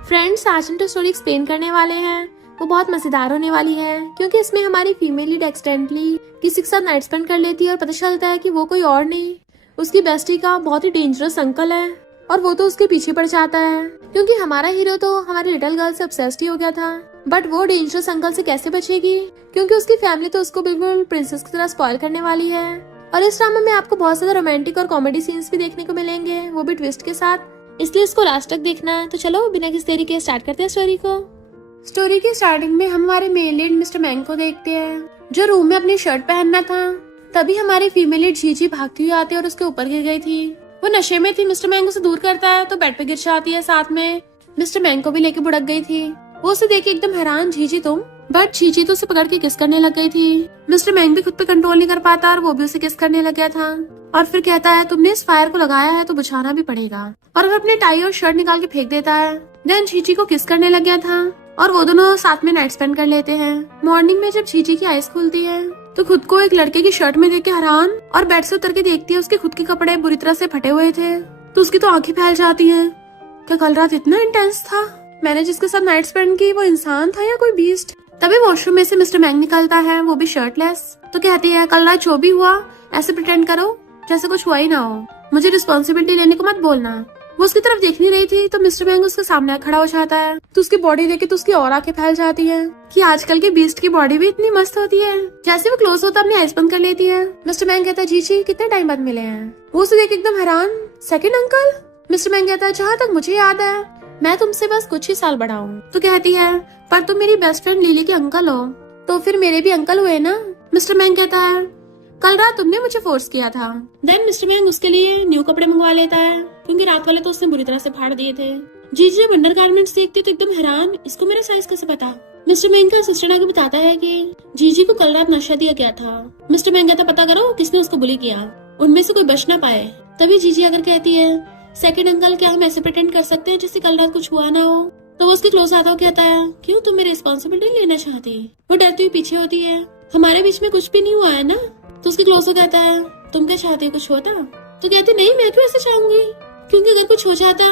Friends, आज हम जो स्टोरी एक्सप्लेन करने वाले हैं वो बहुत मजेदार होने वाली है, क्योंकि इसमें हमारी फीमेल लीड एक्सीडेंटली किसी के साथ नाइट स्पेंड कर लेती है और पता चलता है कि वो कोई और नहीं, उसकी बेस्टी का बहुत ही डेंजरस अंकल है। और वो तो उसके पीछे पड़ जाता है, क्योंकि हमारा हीरो तो हमारी लिटिल गर्ल से ऑब्सेस्ड ही हो गया था। बट वो डेंजरस अंकल से कैसे बचेगी, क्योंकि उसकी फैमिली तो उसको बिल्कुल प्रिंसेस की तरह स्पॉइल करने वाली है। और इस ड्रामा में आपको बहुत ज्यादा रोमांटिक और कॉमेडी सीन्स भी देखने को मिलेंगे, वो भी ट्विस्ट के साथ, इसलिए इसको लास्ट तक देखना है। तो चलो बिना किसी देरी के स्टार्ट करते हैं स्टोरी को। स्टोरी की स्टार्टिंग में हम हमारे मेल लीड मिस्टर मैंग को देखते हैं, जो रूम में अपनी शर्ट पहनना था। तभी हमारी फीमेल लीड जीजी भागती हुई आती है और उसके ऊपर गिर गई थी। वो नशे में थी, मिस्टर मैंग उसे दूर करता है तो बेड पे गिर जाती है। साथ में मिस्टर मैंग को भी लेके बुड़क गई थी। वो उसे देख के एकदम हैरान, जीजी तुम? बट जीजी तो उसे पकड़ के किस करने लग गई थी। मिस्टर मैंग भी खुद पे कंट्रोल नहीं कर पाता और वो भी उसे किस करने लग गया था। और फिर कहता है तुमने इस फायर को लगाया है तो बुझाना भी पड़ेगा। और वो अपने टाई और शर्ट निकाल के फेंक देता है। देन जीजी को किस करने लग गया था और वो दोनों साथ में नाइट स्पेंड कर लेते हैं। मॉर्निंग में जब जीजी की आईज खुलती है तो खुद को एक लड़के की शर्ट में देख के हैरान, और बेड से उतर के देखती है उसके खुद के कपड़े बुरी तरह से फटे हुए थे। तो उसकी तो आंखें फैल जाती हैं। क्या कल रात इतना इंटेंस था? मैंने जिसके साथ नाइट स्पेंड की वो इंसान था या कोई बीस्ट? तभी वॉशरूम में से मिस्टर मैंग निकलता है, वो भी शर्टलेस। तो कहती है कल रात जो भी हुआ ऐसे प्रिटेंड करो जैसे कुछ हुआ ही ना हो, मुझे रिस्पॉन्सिबिलिटी लेने को मत बोलना। वो उसकी तरफ देख नहीं रही थी तो मिस्टर मैंग उसके सामने खड़ा हो जाता है। तो उसकी बॉडी देख के तो उसकी और आंखें फैल जाती है कि आजकल के बीस्ट की बॉडी भी इतनी मस्त होती है। जैसे वो क्लोज होता अपनी आईज बंद कर लेती है। मिस्टर मैंग कहता है जीजी कितने टाइम बाद मिले हैं? वो उसे देख एकदम हैरान, सेकंड अंकल? मिस्टर मैंग कहता है जहाँ तक मुझे याद है मैं तुमसे बस कुछ ही साल बड़ा हूँ। तो कहती है पर तुम मेरी बेस्ट फ्रेंड लिली के अंकल हो, तो फिर मेरे भी अंकल हुए ना। मिस्टर मैंग कहता है कल रात तुमने मुझे फोर्स किया था। देन मिस्टर मैंग उसके लिए न्यू कपड़े मंगवा लेता है, क्योंकि रात वाले तो उसने बुरी तरह से फाड़ दिए थे। जीजी जब अंडरगारमेंट्स देखती तो एकदम हैरान, इसको मेरा साइज कैसे पता? मिस्टर मैंग का असिस्टेंट आगे बताता है कि जीजी को कल रात नशा दिया गया था। मिस्टर मैंग कहता पता करो किसने उसको बुली किया, उनमें से कोई बच ना पाए। तभी जीजी अगर कहती है सेकंड अंकल क्या हम ऐसे प्रिटेंड कर सकते हैं जैसे कल रात कुछ हुआ ना हो? तो वो उसके क्लोज आता हो कहता है क्यों तुम मेरी रिस्पॉन्सिबिलिटी लेना चाहती? वो डरती हुई पीछे होती है, हमारे बीच में कुछ भी नहीं हुआ है ना? तो उसके क्लोज हो कहता है तुम क्या चाहती हो, कुछ होता? तो कहती नहीं मैं क्यों ऐसे चाहूंगी, क्योंकि अगर कुछ हो जाता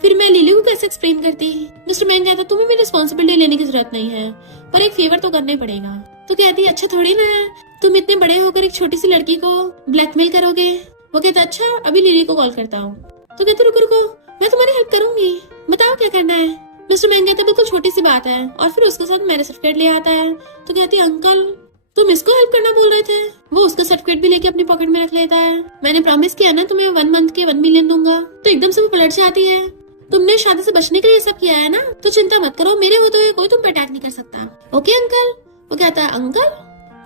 फिर मैं लिली को कैसे एक्सप्लेन करती? मिस्टर मैंग कहता तुम्हें मेरी रिस्पॉन्सिबिलिटी लेने की जरूरत नहीं है, पर एक फेवर तो करना ही पड़ेगा। तो कहती अच्छा थोड़ी ना है, तुम इतने बड़े होकर एक छोटी सी लड़की को ब्लैकमेल करोगे? वो कहता अच्छा अभी लिली को कॉल करता हूँ। तो कहती रुको रुको मैं तुम्हारी हेल्प करूंगी, बताओ क्या करना है? मिस्टर मैंग कहता बिल्कुल छोटी सी बात है, और फिर उसके साथ मैरिज सर्टिफिकेट ले आता है। तो कहती अंकल तुम इसको हेल्प करना बोल रहे थे? वो उसका सर्टिफिकेट भी लेके अपनी पॉकेट में रख लेता है। मैंने प्रॉमिस किया ना तुम्हें 1 मंथ के 1 मिलियन दूंगा। तो एकदम से वो पलट जाती है, तुमने शादी से बचने के लिए सब किया है ना, तो चिंता मत करो, मेरे होते हुए कोई तुम पे अटैक नहीं कर सकता। Okay uncle? वो कहता है अंकल?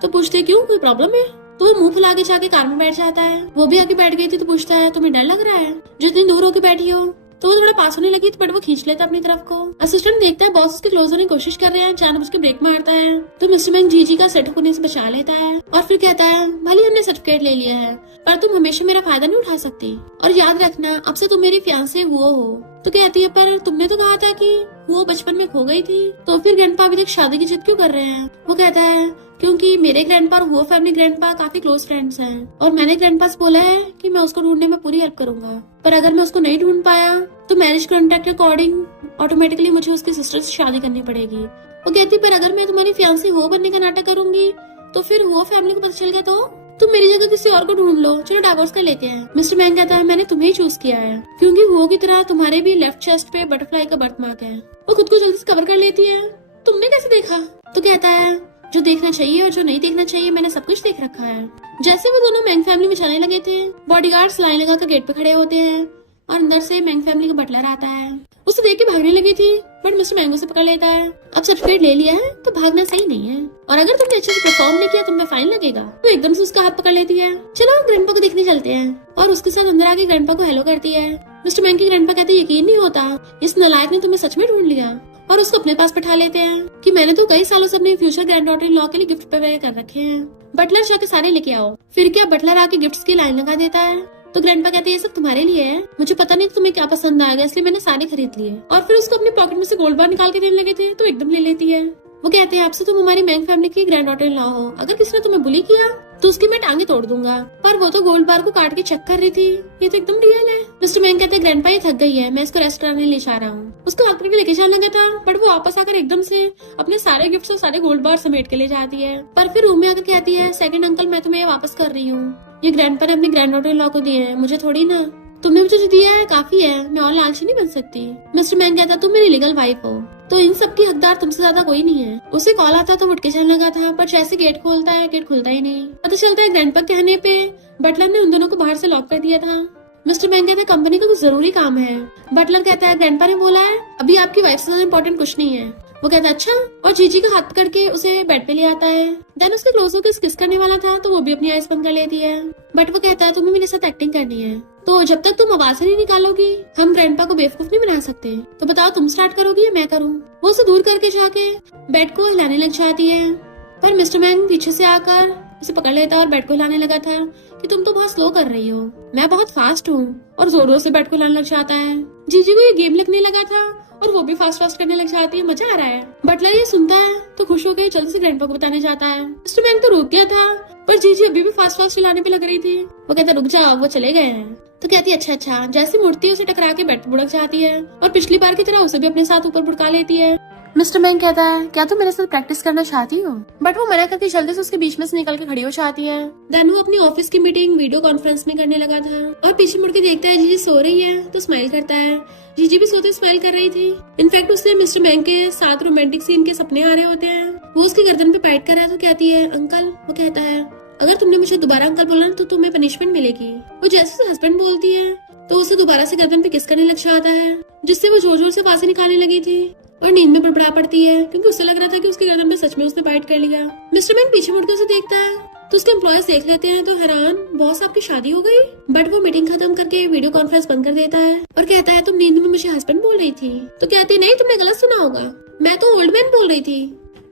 तो पूछते क्यों, कोई प्रॉब्लम है? तो वो मुंह फुला के जाके कार में बैठ जाता है। वो भी आके बैठ गई थी तो पूछता है तुम्हें डर लग रहा है जो इतनी दूर होके बैठी हो? तो वो थोड़ा पास होने लगी बट वो खींच लेता अपनी तरफ को। असिस्टेंट देखता है बॉस उसके क्लोज होने की कोशिश कर रहे हैं, जानबूझ के ब्रेक मारता है। तो मिस्टर मैंग जीजी का सेट होने से बचा लेता है और फिर कहता है भले हमने सर्टिफिकेट ले लिया है पर तुम हमेशा मेरा फायदा नहीं उठा सकती, और याद रखना अब से तुम मेरी फियांसे वो हो। तो कहती है पर तुमने तो कहा था कि वो बचपन में खो गई थी, तो फिर ग्रैंडपा अभी तक शादी की जिद क्यों कर रहे हैं? वो कहता है क्योंकि मेरे ग्रैंडपा और वो फैमिली ग्रैंडपा काफी क्लोज फ्रेंड्स हैं, और मैंने ग्रैंडपा से बोला है कि मैं उसको ढूंढने में पूरी हेल्प करूंगा, पर अगर मैं उसको नहीं ढूंढ पाया तो मैरिज कॉन्ट्रैक्ट के अकॉर्डिंग ऑटोमेटिकली मुझे उसकी सिस्टर से शादी करनी पड़ेगी। वो कहती पर अगर मैं तुम्हारी फियांसी हो बनने का नाटक करूंगी तो फिर वो फैमिली को पता चल गया तो तुम मेरी जगह किसी और को ढूंढ लो, चलो डाइवोर्स कर लेते हैं। मिस्टर मैंग कहता है मैंने तुम्हें ही चूज किया है, क्योंकि वो की तरह तुम्हारे भी लेफ्ट चेस्ट पे बटरफ्लाई का बर्थ मार्क है। वो खुद को जल्दी से कवर कर लेती है, तुमने कैसे देखा? तो कहता है जो देखना चाहिए और जो नहीं देखना चाहिए मैंने सब कुछ देख रखा है। जैसे वो दोनों मैंग फैमिली में जाने लगे थे, बॉडीगार्ड्स लाइन लगाकर गेट पे खड़े होते हैं और अंदर से मैंग फैमिली का बटलर आता है। उसे देख के भागने लगी थी बट मिस्टर मैंग उसे पकड़ लेता है। अब सर्टिफिकेट ले लिया है तो भागना सही नहीं है, और अगर तुमने अच्छे से परफॉर्म नहीं किया तुम्हें फाइन लगेगा। तो एकदम से उसका हाथ पकड़ लेती है, चलो ग्रैंडपा को देखने चलते हैं, और उसके साथ अंदर आके ग्रैंडपा को हेलो करती है। मिस्टर मैंग की ग्रैंडपा कहते यकीन नहीं होता इस नालायक ने तुम्हें सच में ढूंढ लिया, और उसको अपने पास बैठा लेते हैं कि मैंने तो कई सालों से अपने future grand daughter in law के लिए गिफ्ट पे कर रखे हैं, बटलर जाके सारे लेके आओ। फिर क्या बटलर आके गिफ्ट्स की लाइन लगा देता है। तो ग्रैंडपा कहते हैं ये सब तुम्हारे लिए है, मुझे पता नहीं तुम्हें क्या पसंद आएगा इसलिए मैंने सारे खरीद लिए, और फिर उसको अपनी पॉकेट में से गोल्ड बार निकाल के देने लगे थे तो एकदम ले लेती है। वो कहते हैं आपसे तुम हमारी मैंग फैमिली की ग्रैंड डॉटर इन लॉ हो, अगर किसी ने तुम्हें बुली किया तो उसकी मैं टांगे तोड़ दूंगा। पर वो तो गोल्ड बार को काट के चेक कर रही थी, ये तो एकदम रियल है। मिस्टर मैंग कहते हैं ग्रैंडपा ये थक गई है, मैं इसको रेस्ट कराने ले जा रहा हूँ। उसको हॉस्पिटल लेके जाने लगा था, बट वो वापस आकर एकदम से अपने सारे गिफ्ट्स और सारे गोल्ड बार समेट के ले जाती है। पर फिर रूम में आकर कहती है, सेकंड अंकल मैं तुम्हें वापस कर रही हूँ, ये ग्रैंडपा ने अपने ग्रैंड डॉटर इन लॉ को दिए हैं, मुझे थोड़ी ना। तुमने मुझे जो दिया है काफी है, मैं और लालची नहीं बन सकती। मिस्टर मैंग कहता तुम मेरी लीगल वाइफ हो, तो इन सब की हकदार तुमसे ज्यादा कोई नहीं है। उसे कॉल आता तो उठ के चलने लगा था, पर जैसे गेट खोलता है गेट खुलता ही नहीं। पता चलता है ग्रैंडपा कहने पे बटलर ने उन दोनों को बाहर से लॉक कर दिया था। मिस्टर मैंग कहते हैं कंपनी का कुछ जरूरी काम है। बटलर कहता है ग्रैंडपा ने बोला है अभी आपकी वाइफ से ज्यादा इम्पोर्टेंट कुछ नहीं है। वो कहता है अच्छा, और जीजी का हाथ पकड़ के उसे बेड पे ले आता है। देन उसके क्लोज होकर किस करने वाला था तो वो भी अपनी आइज बंद कर लेती है। बट वो कहता है तुम्हें मेरे साथ एक्टिंग करनी है, तो जब तक तुम आवाज नहीं निकालोगी हम ग्रैंडपा को बेवकूफ नहीं बना सकते। तो बताओ तुम स्टार्ट करोगी या मैं करूँ। वो उसे दूर करके जाके बेड को हिलाने लग जाती है, पर मिस्टर मैंग पीछे से आकर उसे पकड़ लेता है और बेड को हिलाने लगा था कि तुम तो बहुत स्लो कर रही हो, मैं बहुत फास्ट हूँ, और जोर जोर से बेड को हिलाने लग जाता है। जीजी को ये गेम लगने लगा था और वो भी फास्ट फास्ट करने लग जाती है, मजा आ रहा है। बटलर ये सुनता है तो खुश होकर जल्दी से ग्रैंडपा को बताने जाता है। मिस्टर मैंग तो रुक गया था, पर जीजी अभी भी फास्ट फास्ट हिलाने पे लग रही थी। वो कहता रुक जाओ, वो चले गए हैं। तो कहती है अच्छा। जैसे मुड़ती है उसे टकरा के बेड पर बुड़क जाती है और पिछली बार की तरह उसे भी अपने साथ ऊपर बुड़का लेती है। मिस्टर मैंग कहता है क्या तुम मेरे साथ प्रैक्टिस करना चाहती हो, बट वो मना करके जल्दी से उसके बीच में से निकल के खड़ी हो जाती है। देन वो अपनी ऑफिस की मीटिंग वीडियो कॉन्फ्रेंस में करने लगा था और पीछे मुड़ के देखता है जीजी सो रही है तो स्माइल करता है। जीजी भी सोते स्माइल कर रही थी। इनफैक्ट उससे मिस्टर मैंग के साथ रोमांटिक सीन के सपने आ रहे होते हैं। वो उसकी गर्दन पे पैट कर रहा है तो कहती है अंकल। वो कहता है अगर तुमने मुझे दोबारा अंकल बोला तो तुम्हें पनिशमेंट मिलेगी। वो जैसे उसे हस्बैंड बोलती है तो उसे दोबारा से गर्दन पे किस करने लग जाता है, जिससे वो जोर जोर से आवाजें निकालने लगी थी और नींद में बड़बड़ा पड़ती है क्योंकि उसे लग रहा था कि उसकी गर्दन पे सच में उसने बाइट कर लिया। मिस्टर मैंग पीछे मुड़कर उसे देखता है तो उसके एम्प्लॉयज देख लेते हैं तो हैरान, बॉस आपकी शादी हो गई। बट वो मीटिंग खत्म करके वीडियो कॉन्फ्रेंस बंद कर देता है और कहता है तुम नींद में मुझे हस्बैंड बोल रही थी। तो कहती है नहीं तुमने गलत सुना होगा, मैं तो ओल्ड मैन बोल रही थी।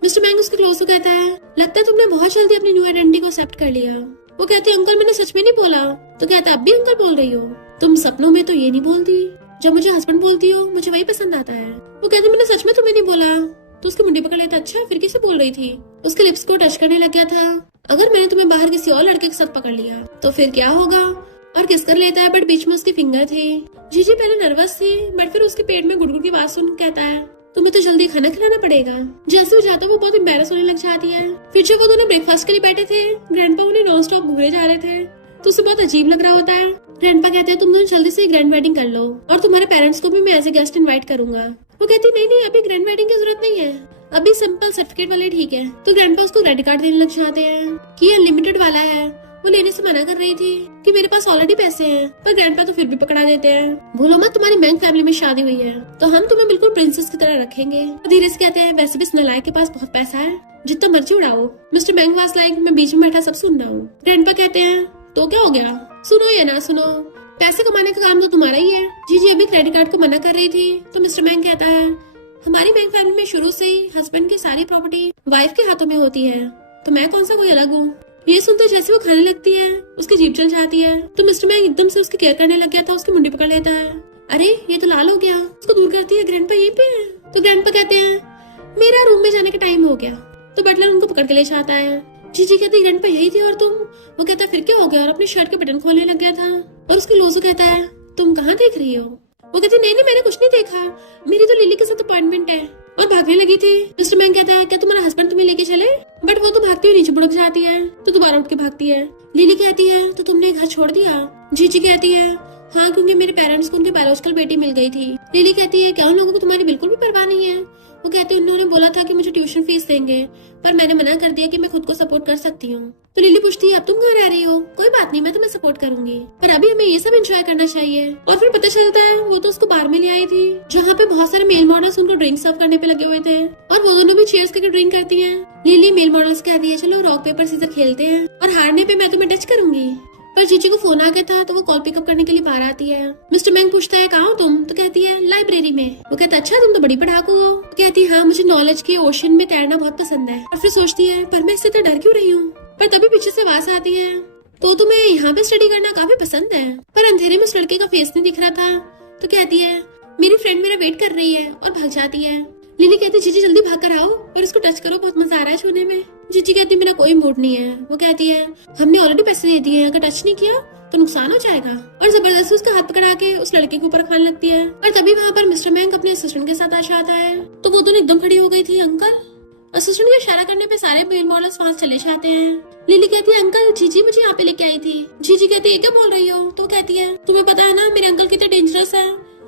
मिस्टर मैंग उसके क्लोज को कहता है लगता है तुमने बहुत जल्दी अपनी न्यू आइडेंटिटी को एक्सेप्ट कर लिया। वो कहती है अंकल मैंने सच में नहीं बोला। तो कहता है अब भी अंकल बोल रही हो, तुम सपनों में तो ये नहीं बोलती, जब मुझे हस्बैंड बोलती हो मुझे वही पसंद आता है। वो कहती मैंने सच में तुम्हें नहीं बोला। तो उसकी मुंडी पकड़ लेता अच्छा फिर किसे बोल रही थी। उसके लिप्स को टच करने लग गया था। अगर मैंने तुम्हें बाहर किसी और लड़के के साथ पकड़ लिया तो फिर क्या होगा, और किस कर लेता है बट बीच में उसकी फिंगर थी। जीजी पहले नर्वस थी बट फिर उसके पेट में गुड़गुड़ की आवाज सुन कहता है तुम्हें तो जल्दी खाना खिलाना पड़ेगा। जैसे वो जाता वो बहुत एम्बैरस होने लग जाती है। फिर जब वो दोनों ब्रेकफास्ट के लिए बैठे थे ग्रैंडपा उन्हें नॉन स्टॉप घूरे जा रहे थे तो उसे बहुत अजीब लग रहा होता है। ग्रैंडपा कहते हैं तुम दोनों जल्दी से ग्रैंड वेडिंग कर लो और तुम्हारे पेरेंट्स को भी मैं एज ए गेस्ट इनवाइट करूंगा। वो कहती नहीं अभी ग्रैंड वेडिंग की जरूरत नहीं है, अभी सिंपल सर्टिफिकेट वाले ठीक है। तो ग्रैंडपा उसको क्रेडिट कार्ड देने लग जाते हैं कि अनलिमिटेड वाला है। वो लेने से मना कर रही थी कि मेरे पास ऑलरेडी पैसे हैं, पर ग्रैंडपा तो फिर भी पकड़ा देते हैं। भूलो मत तुम्हारी मैंग फैमिली में शादी हुई है तो हम तुम्हें बिल्कुल प्रिंसेस की तरह रखेंगे। धीरे से कहते हैं वैसे भी इस नालायक के पास बहुत पैसा है, जितना मर्जी उड़ाओ। मिस्टर मैंग वाज लाइक मैं बीच में बैठा सब सुन रहा हूँ। ग्रैंडपा कहते हैं तो क्या हो गया, सुनो या ना सुनो पैसे कमाने का काम तो तुम्हारा ही है। जीजी अभी क्रेडिट कार्ड को मना कर रही थी तो मिस्टर मैंग कहता है हमारी मैंग फैमिली में शुरू से ही हस्बैंड की सारी प्रॉपर्टी वाइफ के हाथों में होती है, तो मैं कौन सा कोई अलग हूँ। ये सुनते जैसे वो खाने लगती है उसकी जीभ चल जाती है तो मिस्टर मैंग एकदम से उसकी केयर करने लग गया था। उसकी मुंडी पकड़ लेता है, अरे ये तो लाल हो गया। उसको दूर करती है ग्रैंडपा यहीं पे है। तो ग्रैंडपा कहते हैं मेरा रूम में जाने का टाइम हो गया। तो बटलर उनको पकड़ के ले जाता है। जीजी कहती ग्रैंडपा यही थी और तुम। वो कहता फिर क्या हो गया और अपनी शर्ट के बटन खोलने लग गया था और उसकी लोजो कहता है तुम कहाँ देख रही हो। वो कहती नहीं मैंने कुछ नहीं देखा, मेरी तो लिली के साथ अपॉइंटमेंट है, और भागने लगी थी। मिस्टर मैंग कहता है क्या तुम्हारा हस्बैंड तुम्हें लेके चले, बट वो तो भागती हुई नीचे बुड़क जाती है तो दोबारा उठ के भागती है। लिली कहती है तो तुमने घर छोड़ दिया। जीजी कहती है हाँ क्योंकि मेरे पेरेंट्स को उनकी बायोलॉजिकल बेटी मिल गई थी। लिली कहती है क्या उन लोगों को तुम्हारी बिल्कुल भी परवाह नहीं है। वो कहती है उन्होंने बोला था कि मुझे ट्यूशन फीस देंगे पर मैंने मना कर दिया कि मैं खुद को सपोर्ट कर सकती हूँ। तो लिली पूछती है अब तुम कहाँ रह रही हो। कोई बात नहीं मैं तुम्हें सपोर्ट करूंगी पर अभी हमें ये सब एंजॉय करना चाहिए। और फिर पता चलता है वो तो उसको बार में ले आई थी जहाँ पे बहुत सारे मेल मॉडल्स उनको ड्रिंक सर्व करने पे लगे हुए थे और वो दोनों भी चेयर्स करके ड्रिंक करती हैं। लिली मेल मॉडल्स कहती है चलो रॉक पेपर सीजर खेलते हैं और हारने पे मैं तुम्हें टच करूंगी। पर जीजी को फोन आ गया था तो वो कॉल पिकअप करने के लिए बाहर आती है। मिस्टर मैंग पूछता है कहाँ हो तुम। तो कहती है लाइब्रेरी में। वो कहता अच्छा तुम तो बड़ी पढ़ाकू हो। कहती है हाँ मुझे नॉलेज के ओशन में तैरना बहुत पसंद है। और फिर सोचती है पर मैं इससे तो डर क्यों रही हूँ। पर तभी पीछे से आवाज आती है तो तुम्हें यहाँ पे स्टडी करना काफी पसंद है। पर अंधेरे में उस लड़के का फेस नहीं दिख रहा था। तो कहती है मेरी फ्रेंड मेरा वेट कर रही है और भाग जाती है। लिली कहती जीजी जल्दी भाग कर आओ और इसको टच करो, बहुत मजा आ रहा है छूने में। जीजी कहती मेरा कोई मूड नहीं है। वो कहती है हमने ऑलरेडी पैसे दे दिए हैं, अगर टच नहीं किया तो नुकसान हो जाएगा, और जबरदस्ती उसका हाथ पकड़ा के उस लड़के के ऊपर खाने लगती है। और तभी वहाँ पर मिस्टर बैंक अपने असिस्टेंट के साथ आता है। तो वो दोनों एकदम खड़ी हो गई थी। अंकल, असिस्टेंट के इशारा करने पे सारे मेल मॉडल्स वहाँ चले जाते हैं। लिली कहती है अंकल जीजी मुझे यहाँ पे लेके आई थी। जीजी कहती है क्या बोल रही हो? तो कहती है तुम्हें पता है ना मेरे अंकल कितने डेंजरस है,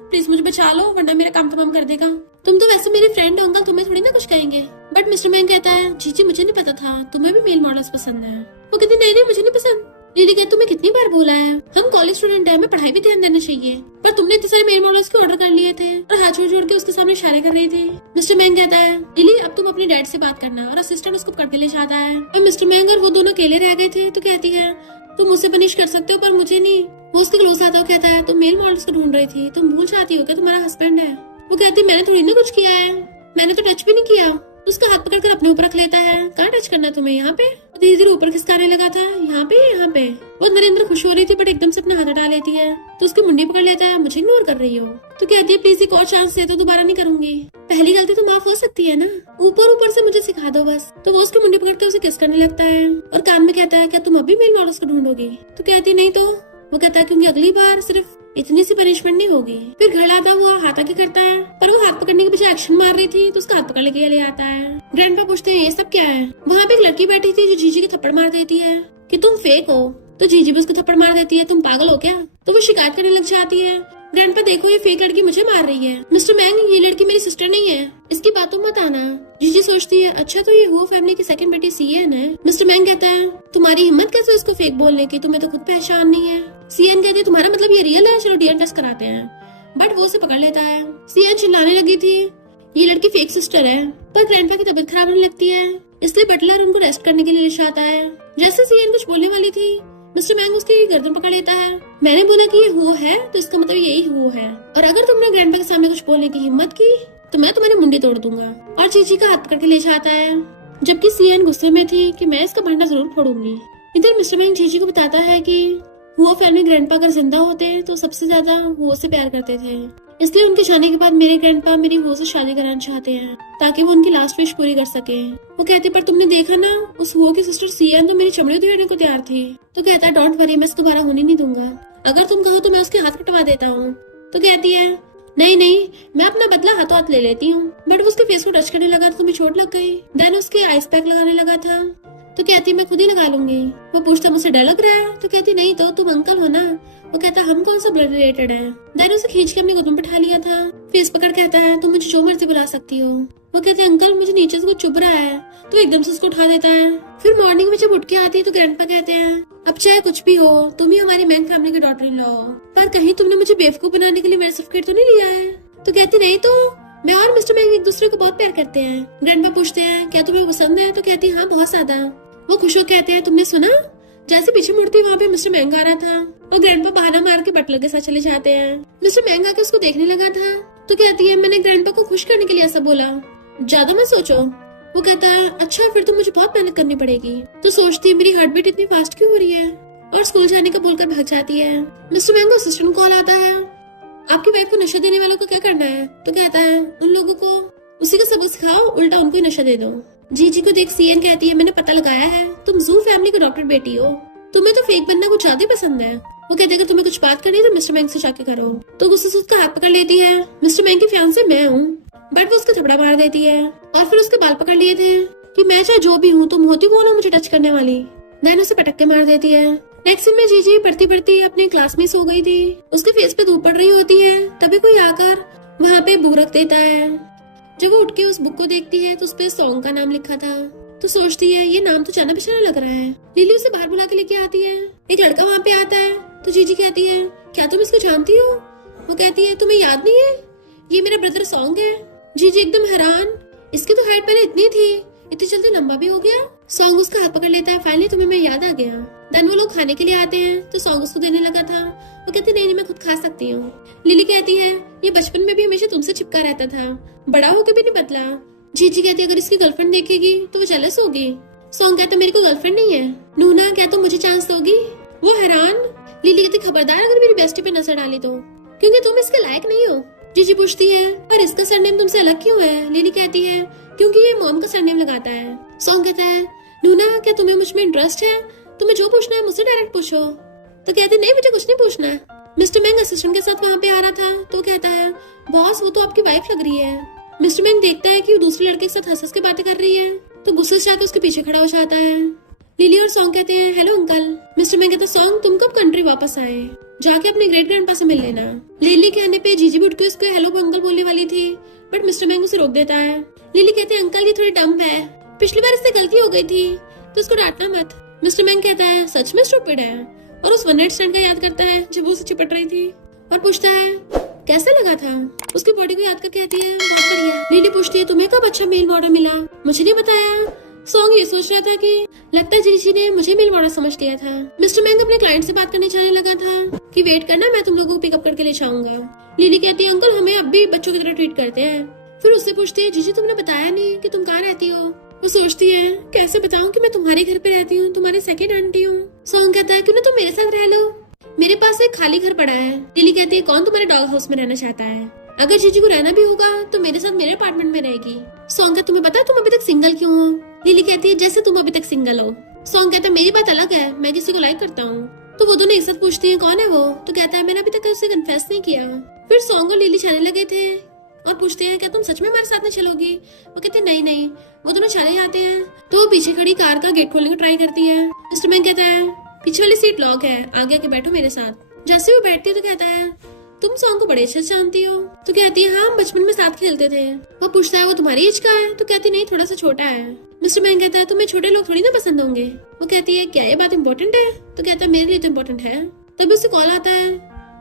प्लीज मुझे बचा लो वरना मेरा काम तमाम कर देगा। तुम तो वैसे मेरी फ्रेंड हो अंकल, तुम्हें थोड़ी ना कुछ कहेंगे। बट मिस्टर मैंग कहता है जीजी मुझे नहीं पता था तुम्हें भी मेल मॉडल्स पसंद है। वो कहती नहीं मुझे नहीं पसंद। लिली कहती तुम्हें कितनी बार बोला है, हम कॉलेज स्टूडेंट है, हमें पढ़ाई भी ध्यान देना चाहिए, पर तुमने इतने सारे मेल मॉडल्स के ऑर्डर कर लिए थे और हाथ जोड़ जोड़ के उसके सामने इशारे कर रही थी। मिस्टर मैंग कहता है लिली अब तुम अपने डैड से बात करना, और असिस्टेंट उसको पकड़ के ले जाता है। और मिस्टर मैंग और वो दोनों अकेले रह गए थे। तो कहती है तुम मुझसे पनिश कर सकते हो पर मुझे नहीं। वो उसके क्लोज आता है, कहता है तुम मेल मॉडल्स को ढूंढ रही थी, तुम भूल जाती हो क्या तुम्हारा हस्बैंड है। वो कहती मैंने थोड़ी ना कुछ किया है, मैंने तो टच भी नहीं किया। उसका हाथ पकड़कर अपने ऊपर रख लेता है। कहाँ टच करना तुम्हें? यहाँ पे। धीरे धीरे ऊपर खिसकाने लगा था, यहाँ पे यहाँ पे। वो नरेंद्र खुश हो रही थी बट एकदम से अपना हाथ हटा लेती है। तो उसकी मुंडी पकड़ लेता है, मुझे इग्नोर कर रही हो। तो कहती है प्लीज एक और चांस दे, तो दोबारा नहीं करूंगी, पहली गलती तो माफ हो सकती है ना, ऊपर ऊपर से मुझे सिखा दो बस। तो वो उसकी मुंडी पकड़कर उसे किस करने लगता है और कान में कहता है क्या तुम अभी मेल मॉडल्स को ढूंढोगी? तो कहती नहीं तो। वो कहता है क्योंकि अगली बार सिर्फ इतनी सी पनिशमेंट नहीं होगी। फिर घर आता हुआ हाथ आगे करता है, पर वो हाथ पकड़ने के पीछे एक्शन मार रही थी तो उसका हाथ पकड़ के ले आता है। ग्रैंडपा पूछते हैं ये सब क्या है? वहाँ पे एक लड़की बैठी थी जो जीजी की थप्पड़ मार देती है कि तुम फेक हो। तो जीजी भी उसको थप्पड़ मार देती है, तुम पागल हो क्या? तो वो शिकायत करने लग जाती है, ग्रैंडपा देखो ये फेक लड़की मुझे मार रही है। मिस्टर मैंग ये लड़की मेरी सिस्टर नहीं है, इसकी बातों मत आना। जीजी सोचती है अच्छा तो ये हुआ फैमिली की सेकंड बेटी सीएन है। मिस्टर मैंग कहता है तुम्हारी हिम्मत कैसे उसको फेक बोलने की, तुम्हें तो खुद पहचान नहीं है। सीएन कहती है तुम्हारा मतलब ये रियल है, चलो डीएनए टेस्ट कराते हैं। बट वो उसे पकड़ लेता है। सीएन चिल्लाने लगी थी ये लड़की फेक सिस्टर है, पर ग्रैंडपा की तबीयत खराब होने लगती है, इसलिए बटलर उनको रेस्ट करने के लिए ले जाता है। जैसे सीएन कुछ बोलने वाली थी मिस्टर मैंग उसकी गर्दन पकड़ लेता है। मैंने बोला कि ये हुआ है तो इसका मतलब यही हुआ है, और अगर तुमने ग्रैंडपा के सामने कुछ बोलने की हिम्मत की तो मैं तुम्हारी मुंडी तोड़ दूंगा। और जीजी का हाथ पकड़ के ले जाता है, जबकि सीएन गुस्से में थी कि मैं इसका भांडा जरूर फोड़ूंगी। इधर मिस्टर मैंग जीजी को बताता है कि वो फैमिली ग्रैंडपा अगर जिंदा होते तो सबसे ज्यादा वो से प्यार करते थे, इसलिए उनके जाने के बाद मेरे ग्रैंडपा मेरी वो से शादी कराना चाहते हैं ताकि वो उनकी लास्ट विश पूरी कर सके। वो कहते पर तुमने देखा ना उस वो की सिस्टर सीएन तो मेरी चमड़ी उधेड़ने को तैयार थी। तो कहता है डोंट वरी मैं दोबारा होने नहीं दूंगा, अगर तुम कहो तो मैं उसके हाथ कटवा देता हूँ। तो कहती है नहीं मैं अपना बदला हाथों हाथ ले लेती हूँ। बट वो उसके फेस को टच करने लगा तो तुम्हें चोट लग गई। देन उसके आइस पैक लगाने लगा था, तो कहती मैं खुद ही लगा लूंगी। वो पूछता मुझसे डर लग रहा है? तो कहती नहीं तो तुम अंकल हो ना। वो कहता हम कौन सा ब्लड रिलेटेड है। देन उसे खींच के अपने गोद में बिठा लिया था। फेस पकड़ कहता है तुम मुझे जो मर्जी बुला सकती हो। वो कहते अंकल मुझे नीचे से कुछ चुभ रहा है, तो एकदम से उसको उठा देता है। फिर मॉर्निंग में जब उठ के आती है तो ग्रैंडपा कहते हैं अब चाहे कुछ भी हो तुम ही हमारी मैंग फैमिली की डॉटर इन लॉ हो, पर कहीं तुमने मुझे बेवकूफ बनाने के लिए मेरा सर्टिफिकेट तो नहीं लिया है। तो कहती नहीं तो मैं और मिस्टर मैंग एक दूसरे को बहुत प्यार करते हैं। ग्रैंडपा पूछते हैं क्या तुम्हें पसंद है? तो कहती हाँ बहुत ज्यादा। वो खुश हो कहते हैं तुमने सुना? जैसे पीछे मुड़ती वहाँ पे मिस्टर मैंग आ रहा था और ग्रैंडपा बहाना मार के बटलर के साथ चले जाते हैं। मिस्टर मैंग आके उसको देखने लगा था। तो कहती है मैंने ग्रैंडपा को खुश करने के लिए ऐसा बोला, ज्यादा मत सोचो। वो कहता है अच्छा फिर तो मुझे बहुत मेहनत करनी पड़ेगी। तो सोचती है मेरी हार्ट बीट इतनी फास्ट क्यों हो रही है, और स्कूल जाने का बोलकर भाग जाती है। मिस्टर मैंग को असिस्टेंट कॉल आता है, आपकी वाइफ को नशा देने वालों को क्या करना है? तो कहता है उन लोगों को उसी का सबक सिखाओ, उल्टा उनको ही नशा दे दो। जीजी को देख सीएन कहती है मैंने पता लगाया है तुम जू फैमिली की डॉक्टर बेटी हो, तुम्हें तो फेक बनना कुछ ज्यादा पसंद है। वो कहते अगर तुम्हें कुछ बात करनी है तो मिस्टर मैंग से जाके करो। तो गुस्से से उसका हाथ पकड़ लेती है। मिस्टर मैंग की फियांसे मैं हूँ, बट वो उसका थपड़ा मार देती है और फिर उसके बाल पकड़ लिए थे कि मैं चाहे जो भी हूँ तुम होती कौन हो मुझे टच करने वाली। देन उसे पटक के मार देती है। नेक्स्ट सीन में जीजी पढ़ती पढ़ती अपने क्लास में सो गई थी। उसके फेस पे धूप पड़ रही होती है, तभी कोई आकर वहाँ पे बुक रख देता है। जब वो उठ के उस बुक को देखती है तो उस पे सॉन्ग का नाम लिखा था। तो सोचती है ये नाम तो जाना पहचाना लग रहा है। लिली उसे बाहर बुला के लेके आती है। एक लड़का वहाँ पे आता है तो जीजी कहती है क्या तुम इसको जानती हो? वो कहती है तुम्हें याद नहीं है ये मेरा ब्रदर सॉन्ग है। जीजी एकदम हैरान, इसकी तो हाइट पहले इतनी थी, इतनी जल्दी लंबा भी हो गया। सॉन्ग उसका हाथ पकड़ लेता है, फाइनली तुम्हें मैं याद आ गया। देन वो लोग खाने के लिए आते हैं तो सॉन्ग उसको देने लगा था। वो कहती नहीं मैं खुद खा सकती हूँ। लिली कहती है ये बचपन में भी हमेशा तुमसे चिपका रहता था, बड़ा होकर भी नहीं बदला। जीजी कहती है अगर इसकी गर्लफ्रेंड देखेगी तो वो जेलस होगी। सॉन्ग कहता मेरी कोई गर्लफ्रेंड नहीं है, नूना क्या तुम मुझे चांस दोगी? वो हैरान। लिली कहती खबरदार अगर मेरी बेस्टी पे नजर डाली तो, क्योंकि तुम इसके लायक नहीं हो। जीजी पूछती है पर इसका सरनेम तुमसे अलग क्यों है? लिली कहती है क्योंकि ये मॉम का सरनेम लगाता है। सॉन्ग कहता है नूना क्या तुम्हें मुझ में इंटरेस्ट है? तुम्हें जो पूछना है मुझसे डायरेक्ट पूछो। तो कहते नहीं मुझे कुछ नहीं पूछना है। मिस्टर मैंग असिस्टेंट के साथ वहाँ पे आ रहा था तो कहता है बॉस वो तो आपकी वाइफ लग रही है। मिस्टर मैंग देखता है कि वो दूसरे लड़के के साथ हंस के बातें कर रही है तो गुस्से से आकर उसके पीछे खड़ा हो जाता है। लिली और सॉन्ग कहते हैं हेलो अंकल। मिस्टर मैंग कहता है सॉन्ग तुम कब कंट्री वापस आए? जाके अपने ग्रेट ग्रैंडपा से मिल लेना। लिली कहने पे जीजी उठ के उसको हेलो अंकल बोलने वाली थी बट मिस्टर मैंग उसे रोक देता है। लिली कहते हैं अंकल ये थोड़ी डम्प है, पिछली बार इससे गलती हो गई थी तो उसको डांटना मत। मिस्टर मैंग कहता है सच में स्टूपिड है और उस वन नाइट स्टैंड का याद करता है जब वो उसे चिपट रही थी और पूछता है कैसा लगा था? उसकी बॉडी को याद कर कहती है बहुत बढ़िया। लिली पूछती है तुम्हें कब अच्छा मेल बॉर्डर मिला? मुझे नहीं बताया। सॉन्ग ये सोच रहा था कि लगता है जीजी ने मुझे मेल बॉर्डर समझ लिया था। मिस्टर मैंग अपने क्लाइंट से बात करने जाने लगा था कि वेट करना मैं तुम लोगों को पिकअप करके ले जाऊंगा। लिली कहती है अंकल हमें अब भी बच्चों की तरह ट्रीट करते हैं। फिर उससे पूछती है जीजी तुमने बताया नहीं कि तुम कहाँ रहती हो? वो सोचती है कैसे बताऊं कि मैं तुम्हारे घर पे रहती हूँ, तुम्हारी सेकंड आंटी हूँ। सॉन्ग कहता है क्यों ना तुम मेरे साथ रह लो, मेरे पास एक खाली घर पड़ा है। लिली कहती है कौन तुम्हारे डॉग हाउस में रहना चाहता है? अगर जीजी को रहना भी होगा तो मेरे साथ मेरे अपार्टमेंट में रहेगी। सॉन्ग कहता तुम्हें पता है तुम अभी तक सिंगल क्यों हो? लिली कहती है जैसे तुम अभी तक सिंगल हो। सॉन्ग कहता है मेरी बात अलग है, मैं किसी को लाइक करता हूँ। तो वो दोनों एक साथ पूछती है कौन है वो? तो कहता है मैंने अभी तक उसे कन्फेस नहीं किया। फिर सॉन्ग और लिली जाने लगे थे और पूछते हैं क्या तुम सच में हमारे साथ में चलोगी? वो कहते हैं नहीं। वो दोनों चले जाते हैं तो वो पीछे खड़ी कार का गेट खोलने का ट्राई करती है। मिस्टर मैंग कहता है पीछे वाली सीट लॉक है, आगे आके बैठो मेरे साथ। जैसे वो बैठती है तो कहता है तुम सॉन्ग को बड़े अच्छे से जानती हो? तो कहती है हाँ बचपन में साथ खेलते थे। वो पूछता है वो तुम्हारी एज का है? तो कहती नहीं थोड़ा सा छोटा है। मिस्टर मैंग कहता है तुम्हें छोटे लोग थोड़ी ना पसंद होंगे। वो कहती है क्या ये बात इम्पोर्टेंट है? तो कहता है मेरे लिए तो इम्पोर्टेंट है। तभी उसे कॉल आता है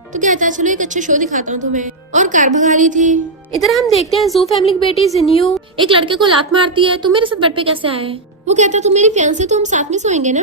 तो कहता है चलो एक अच्छा शो दिखाता हूँ तुम्हें, और कार भगा ली थी। इधर हम देखते हैं जू फैमिली की बेटी जिन्यू एक लड़के को लात मारती है तुम मेरे साथ बेड पे कैसे आए? वो कहता है तुम मेरी फियांसे तो हम साथ में सोएंगे ना।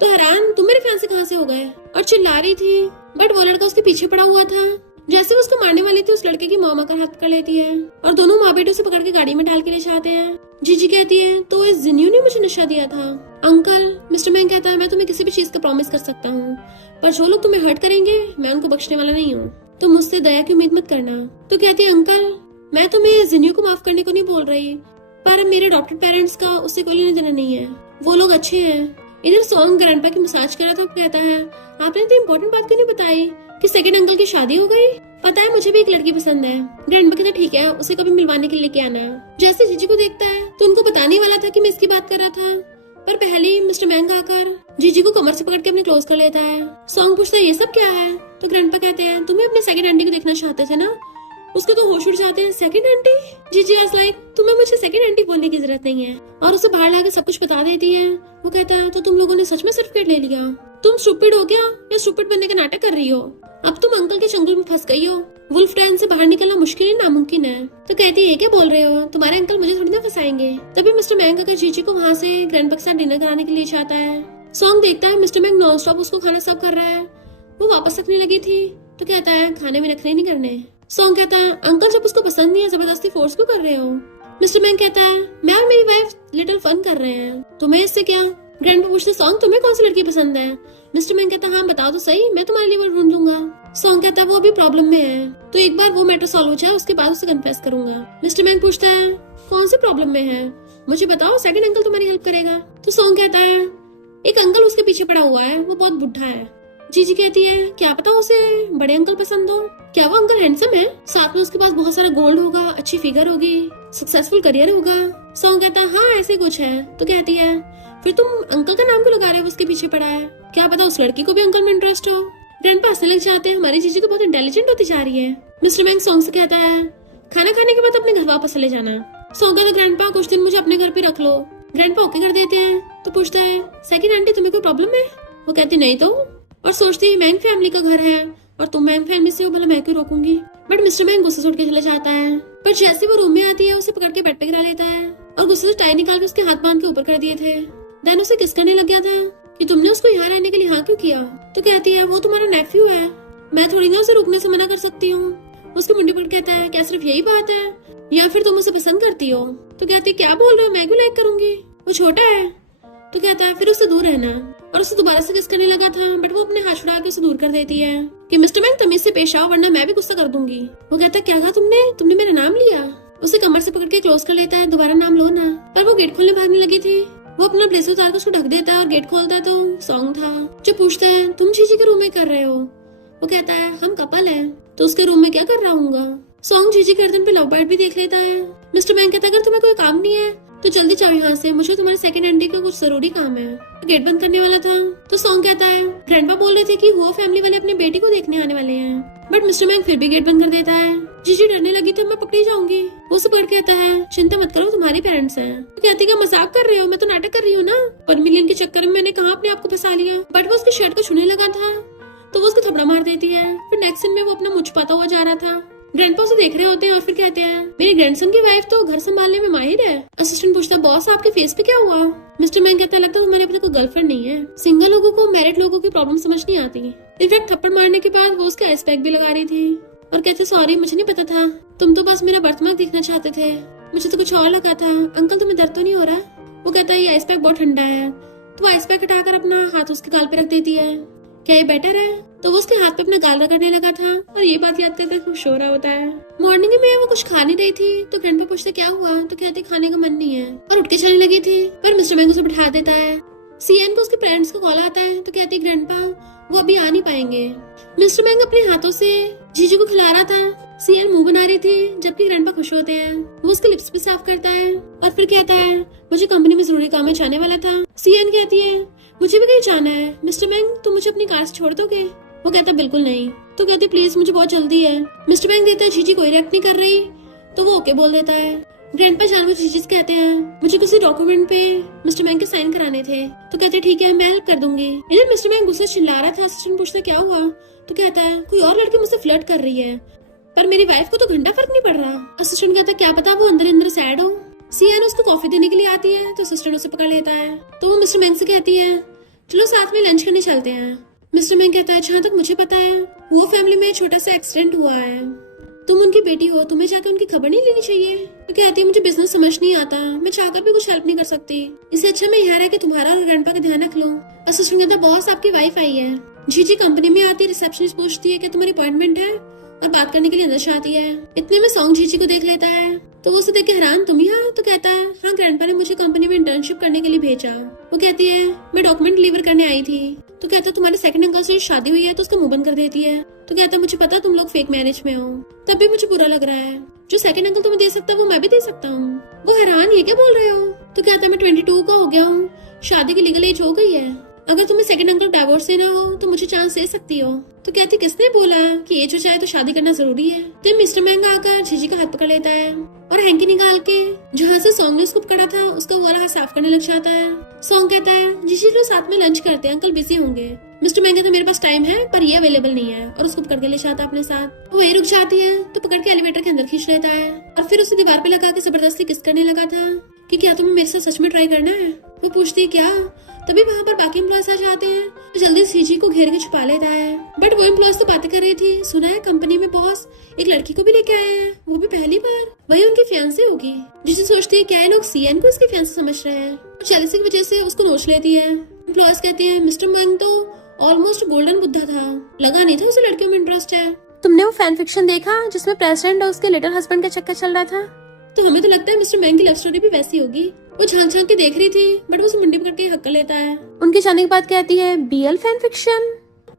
तो हैरान तुम मेरे फियांसे कहाँ से हो गए? और चिल्ला रही थी बट वो लड़का उसके पीछे पड़ा हुआ था। जैसे वो उसको मारने वाली थी उस लड़के की मॉम आकर हाथ पकड़ लेती है और दोनों माँ बेटों से पकड़ के गाड़ी में ढाल के ले जाते हैं। जीजी कहती है तो इस जिन्यू ने मुझे नशा दिया था। अंकल मिस्टर मैंग कहता है मैं तुम्हें किसी भी चीज का प्रॉमिस कर सकता हूँ पर जो लोग तुम्हें हर्ट करेंगे मैं उनको बख्शने वाला नहीं हूँ, तो मुझसे दया की उम्मीद मत करना। तो कहती है अंकल मैं तुम्हें जिन्यू को माफ करने को नहीं बोल रही पर मेरे डॉक्टर पेरेंट्स का उससे कोई लेना देना नहीं है, वो लोग अच्छे हैं। इधर सॉन्ग ग्रैंडपा की मसाज कर रहा था। कहता है आपने तो इम्पोर्टेंट बात क्यों नहीं बताई कि सेकंड अंकल की शादी हो गई? पता है मुझे भी एक लड़की पसंद है। ग्रैंडपा कहता ठीक है उसे कभी मिलवाने के लिए लेके आना। जैसे जीजी को देखता है तो उनको बताने वाला था कि मैं इसकी बात कर रहा था पर पहले ही मिस्टर मैंग आकर जीजी को कमर से पकड़ के अपने क्लोज कर लेता है। सॉन्ग पूछता है ये सब क्या है? तो ग्रैंडपा कहते हैं तुम्हें अपने सेकंड आंटी को देखना चाहते थे ना? उसको तो होश उड़ जाते हैं सेकंड आंटी। जीजी वाज लाइक तुम्हें मुझे सेकंड आंटी बोलने की जरूरत नहीं है और उसे बाहर लाके सब कुछ बता देती है। वो कहता है तो तुम लोगों ने सच में सर्टिफिकेट ले लिया? तुम स्टूपिड हो क्या या स्टूपिड बनने का नाटक कर रही हो? अब तुम अंकल के चंगुल में फंस गई हो। वुल्फ डैन से बाहर निकलना मुश्किल है नामुमकिन है। तो कहती है क्या बोल रहे हो, तुम्हारे अंकल मुझे थोड़ी ना फंसाएंगे। तभी मिस्टर मैंग आकर जीजी को वहाँ से ग्रैंडपा के साथ डिनर कराने के लिए जाता है। सॉन्ग देखता है मिस्टर मैंग नॉन स्टॉप उसको खाना सर्व कर रहा है। वो वापस रखने लगी थी तो कहता है खाने में नखरे नहीं करने। सॉन्ग कहता है अंकल जब उसको पसंद नहीं है जबरदस्ती फोर्स क्यों कर रहे हो? मिस्टर मैंग कहता है मैं और मेरी वाइफ लिटिल फन कर रहे हैं, तुम्हें इससे क्या? ग्रैंडपा पूछते सॉन्ग तुम्हें कौन सी लड़की पसंद है? मिस्टर मैंग कहता हाँ बताओ तो सही, मैं तुम्हारे लिए वो ढूंढ लूंगा। सॉन्ग कहता है वो अभी प्रॉब्लम में है तो एक बार वो मैटर सॉल्व हो जाए उसके बाद उसे कन्फेस करूंगा। मिस्टर मैंग पूछता है कौन सी प्रॉब्लम में है, मुझे बताओ सेकंड अंकल तुम्हारी हेल्प करेगा। तो सॉन्ग कहता है एक अंकल उसके पीछे पड़ा हुआ है, वो बहुत बुढ़ा है। जीजी कहती है क्या पता उसे बड़े अंकल पसंद हो, क्या वो अंकल हैंडसम है, साथ में उसके पास बहुत सारा गोल्ड होगा, अच्छी फिगर होगी, सक्सेसफुल करियर होगा। सॉन्ग कहता है हाँ ऐसे कुछ है। तो कहती है फिर तुम अंकल का नाम क्यों लगा रहे हो, उसके पीछे पड़ा है, क्या पता उस लड़की को भी अंकल में इंटरेस्ट हो। ग्रैंडपा हंसने लग जाते हैं हमारी जीजी तो बहुत इंटेलिजेंट होती जा रही है। मिस्टर मैंग सॉन्ग से कहता है खाना खाने के बाद अपने घर वापस चले जाना। सॉन्ग कहता है ग्रैंडपा कुछ दिन मुझे अपने घर पे रख लो। ग्रैंडपा ओके कर देते हैं। तो पूछता है सेकंड आंटी तुम्हें कोई प्रॉब्लम है? वो कहती नहीं तो, और सोचती है मैंग फैमिली का घर है और तुम मैंग फैमिली से हो, भला मैं क्यों रोकूंगी। बट मिस्टर मैंग गुस्से से उठ के चला जाता है पर जैसे वो रूम में आती है उसे पकड़ के बेड पे गिरा लेता है और गुस्से से टाई निकाल के उसके हाथ बांध के ऊपर कर दिए थे। देन उसे किस करने लग गया था कि तुमने उसको यहाँ रहने के लिए हाँ क्यों किया। तो कहती है वो तुम्हारा नेफ्यू है, मैं थोड़ी ना उसे रुकने से मना कर सकती हूँ। उसके मुंडे पर कहता है क्या सिर्फ यही बात है या फिर तुम उसे पसंद करती हो? तो कहती है क्या बोल रहे हो, मैं क्यों लाइक करूंगी, वो छोटा है। तो कहता है फिर उससे दूर रहना और उसे दोबारा से किस करने लगा था बट वो अपने हाथ छुड़ा के उसे दूर कर देती है। कि मिस्टर मैंग तमीज से पेश आओ वरना मैं भी गुस्सा कर दूंगी। वो कहता है क्या कहा तुमने मेरा नाम लिया। उसे कमर से पकड़ के क्लोज कर लेता है, दोबारा नाम लो ना। पर वो गेट खोलने भागने लगी थी। वो अपना ब्लेजर उतार कर उसको ढक देता है और गेट खोलता है तो सॉन्ग था जो पूछता है तुम जीजी के रूम में कर रहे हो। वो कहता है हम कपल हैं तो उसके रूम में क्या कर रहा हूँगा। सॉन्ग जीजी गर्दन पे लव बर्ड भी देख लेता है। मिस्टर मैंग कहता है अगर तुम्हें कोई काम नहीं है तो जल्दी जाओ यहाँ से, मुझे तुम्हारे सेकंड एंडी का कुछ जरूरी काम है। गेट बंद करने वाला था तो सॉन्ग कहता है ग्रैंडपा बोल रहे थे कि हुआ फैमिली वाले अपनी बेटी को देखने आने वाले हैं। बट मिस्टर मैंग फिर भी गेट बंद कर देता है। जीजी डरने लगी तो मैं पकड़ी जाऊंगी। वो उसे पकड़ कहता है चिंता मत करो तुम्हारे पेरेंट्स हैं। तो कहती है मजाक कर रहे हो, मैं तो नाटक कर रही हूँ ना। 1 मिलियन के चक्कर में मैंने कहा अपने आप को फंसा लिया। बट वो उसके शर्ट को छूने लगा था तो वो उसको थपड़ा मार देती है। फिर नेक्स्ट सीन में वो अपना मुझ पाता हुआ जा रहा था। ग्रैंडपा उसे देख रहे होते हैं और फिर कहते हैं मेरे ग्रैंडसन की वाइफ तो घर संभालने में माहिर है। असिस्टेंट पूछता बॉस आपके फेस पे क्या हुआ। मिस्टर मैंग कहता लगता है तुम्हारे पता कोई गर्लफ्रेंड नहीं है। सिंगल लोगों को मैरिड लोगों की प्रॉब्लम समझ नहीं आती। इनफैक्ट थप्पड़ मारने के बाद वो उसके आइस पैक भी लगा रही थी और कहते सॉरी मुझे नहीं पता था, तुम तो बस मेरा बर्थमार्क देखना चाहते थे, मुझे तो कुछ और लगा था। अंकल तुम्हें दर्द तो नहीं हो रहा। वो कहता है ये आइस पैक बहुत ठंडा है। तो आइस पैक हटाकर अपना हाथ उसके गाल पे रख देती है। क्या ये बेटर है। तो वो उसके हाथ पे अपना गाल रगड़ने लगा था और ये बात याद करके खुश हो रहा होता है। मॉर्निंग में वो कुछ खा नहीं रही थी तो ग्रैंडपा पूछते क्या हुआ तो कहते खाने का मन नहीं है और उठ के चलने लगी थी। पर मिस्टर मैंग उसे बिठा देता है। सीएन को उसके पेरेंट्स को कॉल आता है तो कहती ग्रैंडपा वो अभी आ नहीं पाएंगे। मिस्टर मैंग अपने हाथों से जीजू को खिला रहा था। सीएन मुंह बना रही थी जबकि ग्रैंडपा खुश होते हैं। वो उसके लिप्स भी साफ करता है और फिर कहता है मुझे कंपनी में जरूरी काम में जाने वाला था। सीएन कहती है मुझे भी कहीं जाना है। मिस्टर मैंग तुम मुझे अपनी कार से छोड़ दोगे। वो कहता बिल्कुल नहीं। तो कहती प्लीज मुझे बहुत जल्दी है। मिस्टर मैंग देता है जीजी कोई रिएक्ट नहीं कर रही तो वो ओके बोल देता है। ग्रैंडपा जानवर जीजी से कहते हैं मुझे किसी डॉक्यूमेंट पे मिस्टर मैंग के साइन कराने थे। तो कहते ठीक है मैं हेल्प कर दूंगी। इधर मिस्टर मैंग गुस्से चिल्ला रहा था। असिस्टेंट पूछता क्या हुआ तो कहता है कोई और लड़की मुझसे फ्लर्ट कर रही है पर मेरी वाइफ को तो घंटा फर्क नहीं पड़ रहा। असिस्टेंट कहता क्या पता वो अंदर अंदर सैड हो। सीएन उसको कॉफी देने के लिए आती है तो असिस्टेंट उसे पकड़ लेता है। तो वो मिस्टर मैंग से कहती है चलो साथ में लंच करने चलते हैं। मिस्टर मैंग कहता है जहाँ तक मुझे पता है वो फैमिली में छोटा सा एक्सीडेंट हुआ है, तुम उनकी बेटी हो, तुम्हें जाकर उनकी खबर नहीं लेनी चाहिए। तो कहती है मुझे बिजनेस समझ नहीं आता, मैं चाहकर भी कुछ हेल्प नहीं कर सकती, इससे अच्छा मैं यहाँ रह के तुम्हारा और ग्रैंडपा का ध्यान रख लो। असिस्टेंट कहता बॉस आपकी वाइफ आई है। जीजी कंपनी में आती है, रिसेप्शनिस्ट पूछती है कि तुम्हारी अपॉइंटमेंट है और बात करने के लिए अंदर से आती है। इतने में सॉन्ग जीजी को देख लेता है तो वो उसे देख के हैरान तुम यहाँ। तो कहता है हाँ ग्रैंडपा ने मुझे कंपनी में इंटर्नशिप करने के लिए भेजा। वो कहती है मैं डॉक्यूमेंट डिलीवर करने आई थी। तो कहता है तुम्हारे सेकंड अंकल से शादी हुई है तो उसका मुंह बंद कर देती है। तो कहता है मुझे पता तुम लोग फेक मैरिज में हो, तब भी मुझे बुरा लग रहा है, जो सेकंड अंकल तुम्हें दे सकता है वो मैं भी दे सकता हूँ। वो हैरान ये क्या बोल रहे हो। तो कहता है मैं 22 का हो गया हूँ, शादी की लीगल एज हो गई है, अगर तुम्हें सेकंड अंकल डाइवोर्स देना हो तो मुझे चांस दे सकती हो। तो कहती किसने बोला कि एज हो जाए तो शादी करना जरूरी है। तो मिस्टर मैंग आकर जीजी का हाथ पकड़ लेता है और हैंकी निकाल के जहाँ से सॉन्ग ने उसको पकड़ा था उसका वो वाला हाथ साफ करने लग जाता है। सॉन्ग कहता है जीजी लोग साथ में लंच करते हैं, अंकल बिजी होंगे। मिस्टर मैंग कहता है मेरे पास टाइम है पर ये अवेलेबल नहीं है और उसको पकड़ के ले जाता अपने साथ। वो वही रुक जाती है तो पकड़ के एलिवेटर के अंदर खींच लेता है और फिर उसे दीवार पे लगा के जबरदस्ती किस करने लगा था कि क्या तुम्हें मेरे साथ सच में ट्राई करना है। वो पूछती है क्या। तभी वहाँ पर बाकी एम्प्लॉयज आ जाते हैं तो जल्दी सीजी को घेर के छुपा लेता है। बट वो एम्प्लॉयज तो बातें कर रही थी, सुना है कंपनी में बॉस एक लड़की को भी लेके आए हैं, वो भी पहली बार, वही उनकी फियांसे होगी। जिसे सोचती है क्या ये लोग सीएन को इसकी फियांसे समझ रहे हैं और जेलसी की वजह से उसको नोच लेती है। एम्प्लॉयज कहती है मिस्टर मैंग तो ऑलमोस्ट गोल्डन बुद्धा था, लगा नहीं था उसे लड़कियों में इंटरेस्ट है। तुमने वो फैन फिक्शन देखा जिसमें प्रेसिडेंट और उसके लिटिल हस्बैंड का चक्कर चल रहा था। तो हमें तो लगता है मिस्टर मैंग की लव स्टोरी भी वैसी होगी। वो झांक झांक के देख रही थी बट वो उसे मुंडी पकड़ के हक कर लेता है। उनके जाने के बाद कहती है बीएल फैन फिक्शन।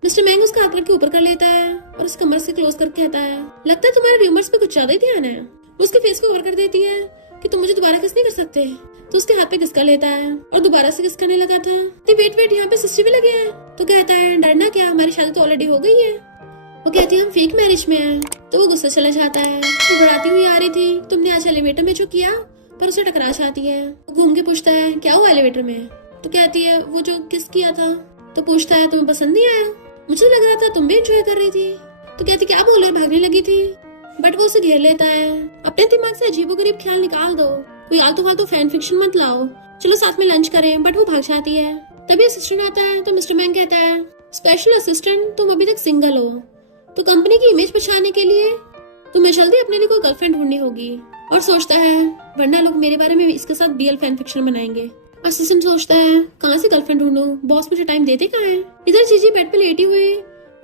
मिस्टर मैंग उसका हाथ के ऊपर कर लेता है और उस कमर से क्लोज करके कहता है लगता है तुम्हारे र्यूमर्स पे कुछ ज्यादा ही ध्यान है। उसके फेस को कवर कर देती है कि तुम मुझे दोबारा किस नहीं कर सकते। तो उसके हाथ पे किस कर लेता है और दोबारा से किस करने लगा था। तो वेट यहाँ पे सिस्टर भी लगे हैं। तो कहता है डरना क्या, हमारी शादी तो ऑलरेडी हो गई है। वो कहती है हम फेक मैरिज में हैं। तो वो गुस्सा चला जाता है। वो घबराती हुई आ रही थी, तुमने आज एलिवेटर में जो किया, पर उसे टकरा जाती है। वो घूम के पूछता है क्या हुआ एलिवेटर में। तो कहती है वो जो किस किया था। तो पूछता है तुम्हें पसंद नहीं आया, मुझे लग रहा था तुम भी एंजॉय कर रही थी। तो कहती क्या बोल रही, भागने लगी थी। बट वो उसे घेर लेता है। अपने दिमाग से अजीबोगरीब ख्याल निकाल दो, कोई आलतू फालतू फैन फिक्शन मत लाओ, चलो साथ में लंच करें। बट वो भाग जाती है। तभी असिस्टेंट आता है तो मिस्टर मैंग कहता है स्पेशल असिस्टेंट तुम अभी तक सिंगल हो, तो कंपनी की इमेज बचाने के लिए तुम्हें जल्दी अपने लिए कोई गर्लफ्रेंड ढूंढनी होगी। और सोचता है वरना लोग मेरे बारे में इसके साथ बीएल फैन फिक्शन बनाएंगे। असिस्टेंट सोचता है कहाँ से गर्लफ्रेंड ढूंढूं, बॉस मुझे टाइम देते कहाँ है। इधर जीजी बेड पे लेटी हुई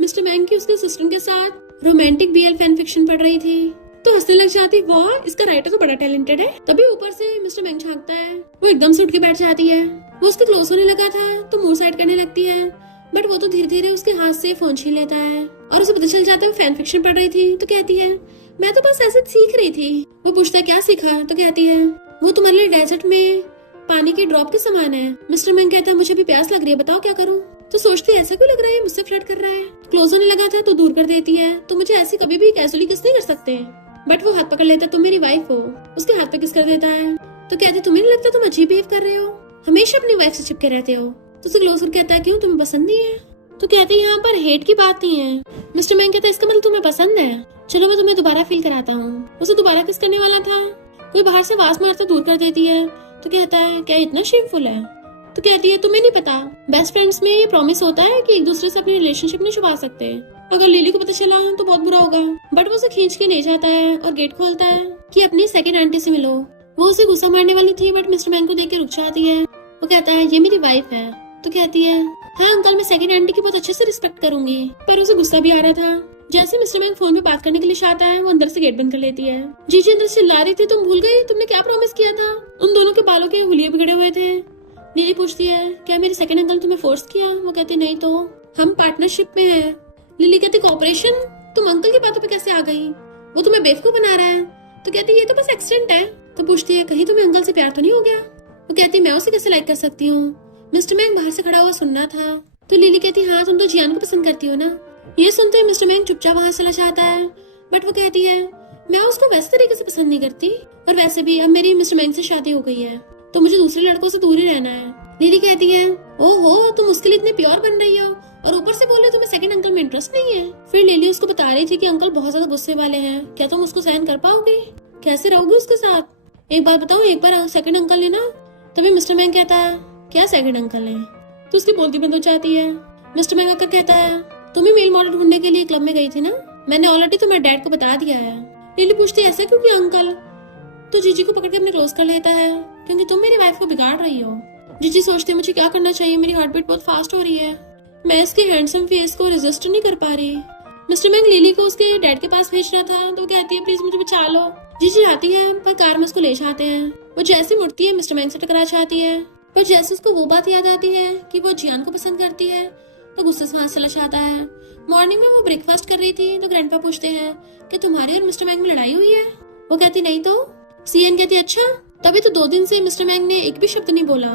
मिस्टर मैंग की उसके असिस्टेंट के साथ रोमांटिक बीएल फैन फिक्शन पढ़ रही थी तो हंसने लग जाती, वाह इसका राइटर तो बड़ा टैलेंटेड है। तभी ऊपर से मिस्टर मैंग झांकता है, वो एकदम से उठ के बैठ जाती है। वो उसके क्लोज होने लगा था तो मुंह साइड करने लगती है, बट वो तो धीरे धीरे उसके हाथ से फोन छीन लेता है और उसे पता चल जाता है वो फैन फिक्शन पढ़ रही थी। तो कहती है, मैं तो बस ऐसे सीख रही थी। वो पूछता है, क्या सीखा? तो कहती है, वो तुम्हारे लिए डेजर्ट में पानी के ड्रॉप के समान है। मिस्टर मैंग कहता है, मुझे भी प्यास लग रही है, बताओ क्या करूं? तो सोचती है, ऐसा क्यों लग रहा है मुझसे फ्लर्ट कर रहा है। क्लोज होने लगा था तो दूर कर देती है, तो मुझे ऐसी कभी भी कैजुअली किस नहीं कर सकते। बट वो हाथ पकड़ लेता है, तुम मेरी वाइफ हो। उसके हाथ पे किस कर देता है। तो कहते, तुम्हें नहीं लगता तुम अजीब बिहेव कर रहे हो, हमेशा अपनी वाइफ से चिपके रहते हो। तो उसे क्लोज होकर कहता है, क्यों तुम्हें पसंद नहीं है? तो कहते हैं, यहाँ पर हेट की बात नहीं है। मिस्टर मैंग कहता है, इसका मतलब तुम्हें पसंद है, चलो मैं तुम्हें दोबारा फील कराता हूँ। उसे दोबारा किस करने वाला था, कोई बाहर से आवाज मारता दूर कर देती है। तो कहता है, क्या इतना शेमफुल है? तो कहती है, तुम्हें नहीं पता, बेस्ट फ्रेंड्स में ये प्रॉमिस होता है कि एक दूसरे से अपनी रिलेशनशिप नहीं छुपा सकते। अगर लिली को पता चला तो बहुत बुरा होगा। बट वो उसे खींच के ले जाता है और गेट खोलता है कि अपनी सेकंड आंटी से मिलो। वो उसे गुस्सा मारने वाली थी बट मिस्टर मैंग को देख के रुक जाती है। वो कहता है, ये मेरी वाइफ है। तो कहती है, हाँ अंकल, मैं सेकंड आंटी की बहुत अच्छे से रिस्पेक्ट करूंगी। पर उसे गुस्सा भी आ रहा था। जैसे मिस्टर मैंग फोन पे बात करने के लिए चाहता है, वो अंदर से गेट बंद कर लेती है। जीजी अंदर से चिल्ला रही थी, तुम भूल गई तुमने क्या प्रॉमिस किया था? उन दोनों के बालों के हुलिये बिगड़े हुए थे। नीली पूछती है, क्या मेरे सेकंड अंकल तुम्हें फोर्स किया? वो कहती, नहीं तो हम पार्टनरशिप में हैं। लिली कहती, कॉपरेशन? तुम अंकल की बातों पे कैसे आ गई? वो तुम्हें बेवकूफ बना रहा है। तो कहती, ये तो बस एक्सीडेंट है। तो पूछती है, कहीं तुम्हें अंकल से प्यार तो नहीं हो गया? वो कहती, मैं उसे कैसे लाइक कर सकती हूँ? मिस्टर मैंग बाहर से खड़ा हुआ सुनना था। तो लिली कहती, हाँ तुम तो जियान को पसंद करती हो ना? ये सुनते ही मिस्टर मैंग चुपचाप वहां चला जाता है। बट वो कहती है, मैं उसको वैसे तरीके से पसंद नहीं करती, और वैसे भी अब मेरी मिस्टर मैंग से शादी हो गई है तो मुझे दूसरे लड़कों से दूर ही रहना है। लिली कहती है, ओहो तुम उसके लिए इतने प्योर बन रही हो और ऊपर से बोल रहे हो तुम्हें सेकंड अंकल में इंटरेस्ट नहीं है। फिर लिली उसको बता रही थी कि अंकल बहुत ज्यादा गुस्से वाले हैं, क्या तुम उसको सहन कर पाओगे? कैसे रहोगे उसके साथ? एक बात बताओ, एक बार सेकंड अंकल ने ना। तभी मिस्टर मैंग कहता है, क्या सेकंड अंकल है? तो उसकी बोलती बंद हो जाती है। मिस्टर मैंग आकर कहता है, तुम ही मेल मॉडल ढूंढने के लिए क्लब में गई थी ना? मैंने ऑलरेडी तुम्हारे डैड को बता दिया है। लिली पूछती है, ऐसा क्यों किया अंकल? तो जीजी को पकड़ के अपने क्लोज कर लेता है, क्योंकि तुम मेरी वाइफ को बिगाड़ रही हो। जीजी सोचती है, मुझे क्या करना चाहिए, मेरी हार्ट बीट बहुत फास्ट हो रही है, मैं इसके हैंडसम फेस को रेजिस्ट नहीं कर पा रही। मिस्टर मैंग लिली को उसके डैड के पास भेज रहा था तो कहती है, प्लीज मुझे बचा लो। जीजी आती है पर कार में उसको ले जाते हैं। वो जैसे मुड़ती है मिस्टर मैंग से टकरा जाती है, पर जैसे उसको वो बात याद आती है कि वो जियान को पसंद करती है तो गुस्से से वहां चला जाता है। मॉर्निंग में वो ब्रेकफास्ट कर रही थी तो ग्रैंडपा पूछते हैं कि तुम्हारी और मिस्टर मैंग में लड़ाई हुई है? वो कहती, नहीं तो। सीएन कहती, अच्छा तभी तो 2 दिन से मिस्टर मैंग ने एक भी शब्द नहीं बोला,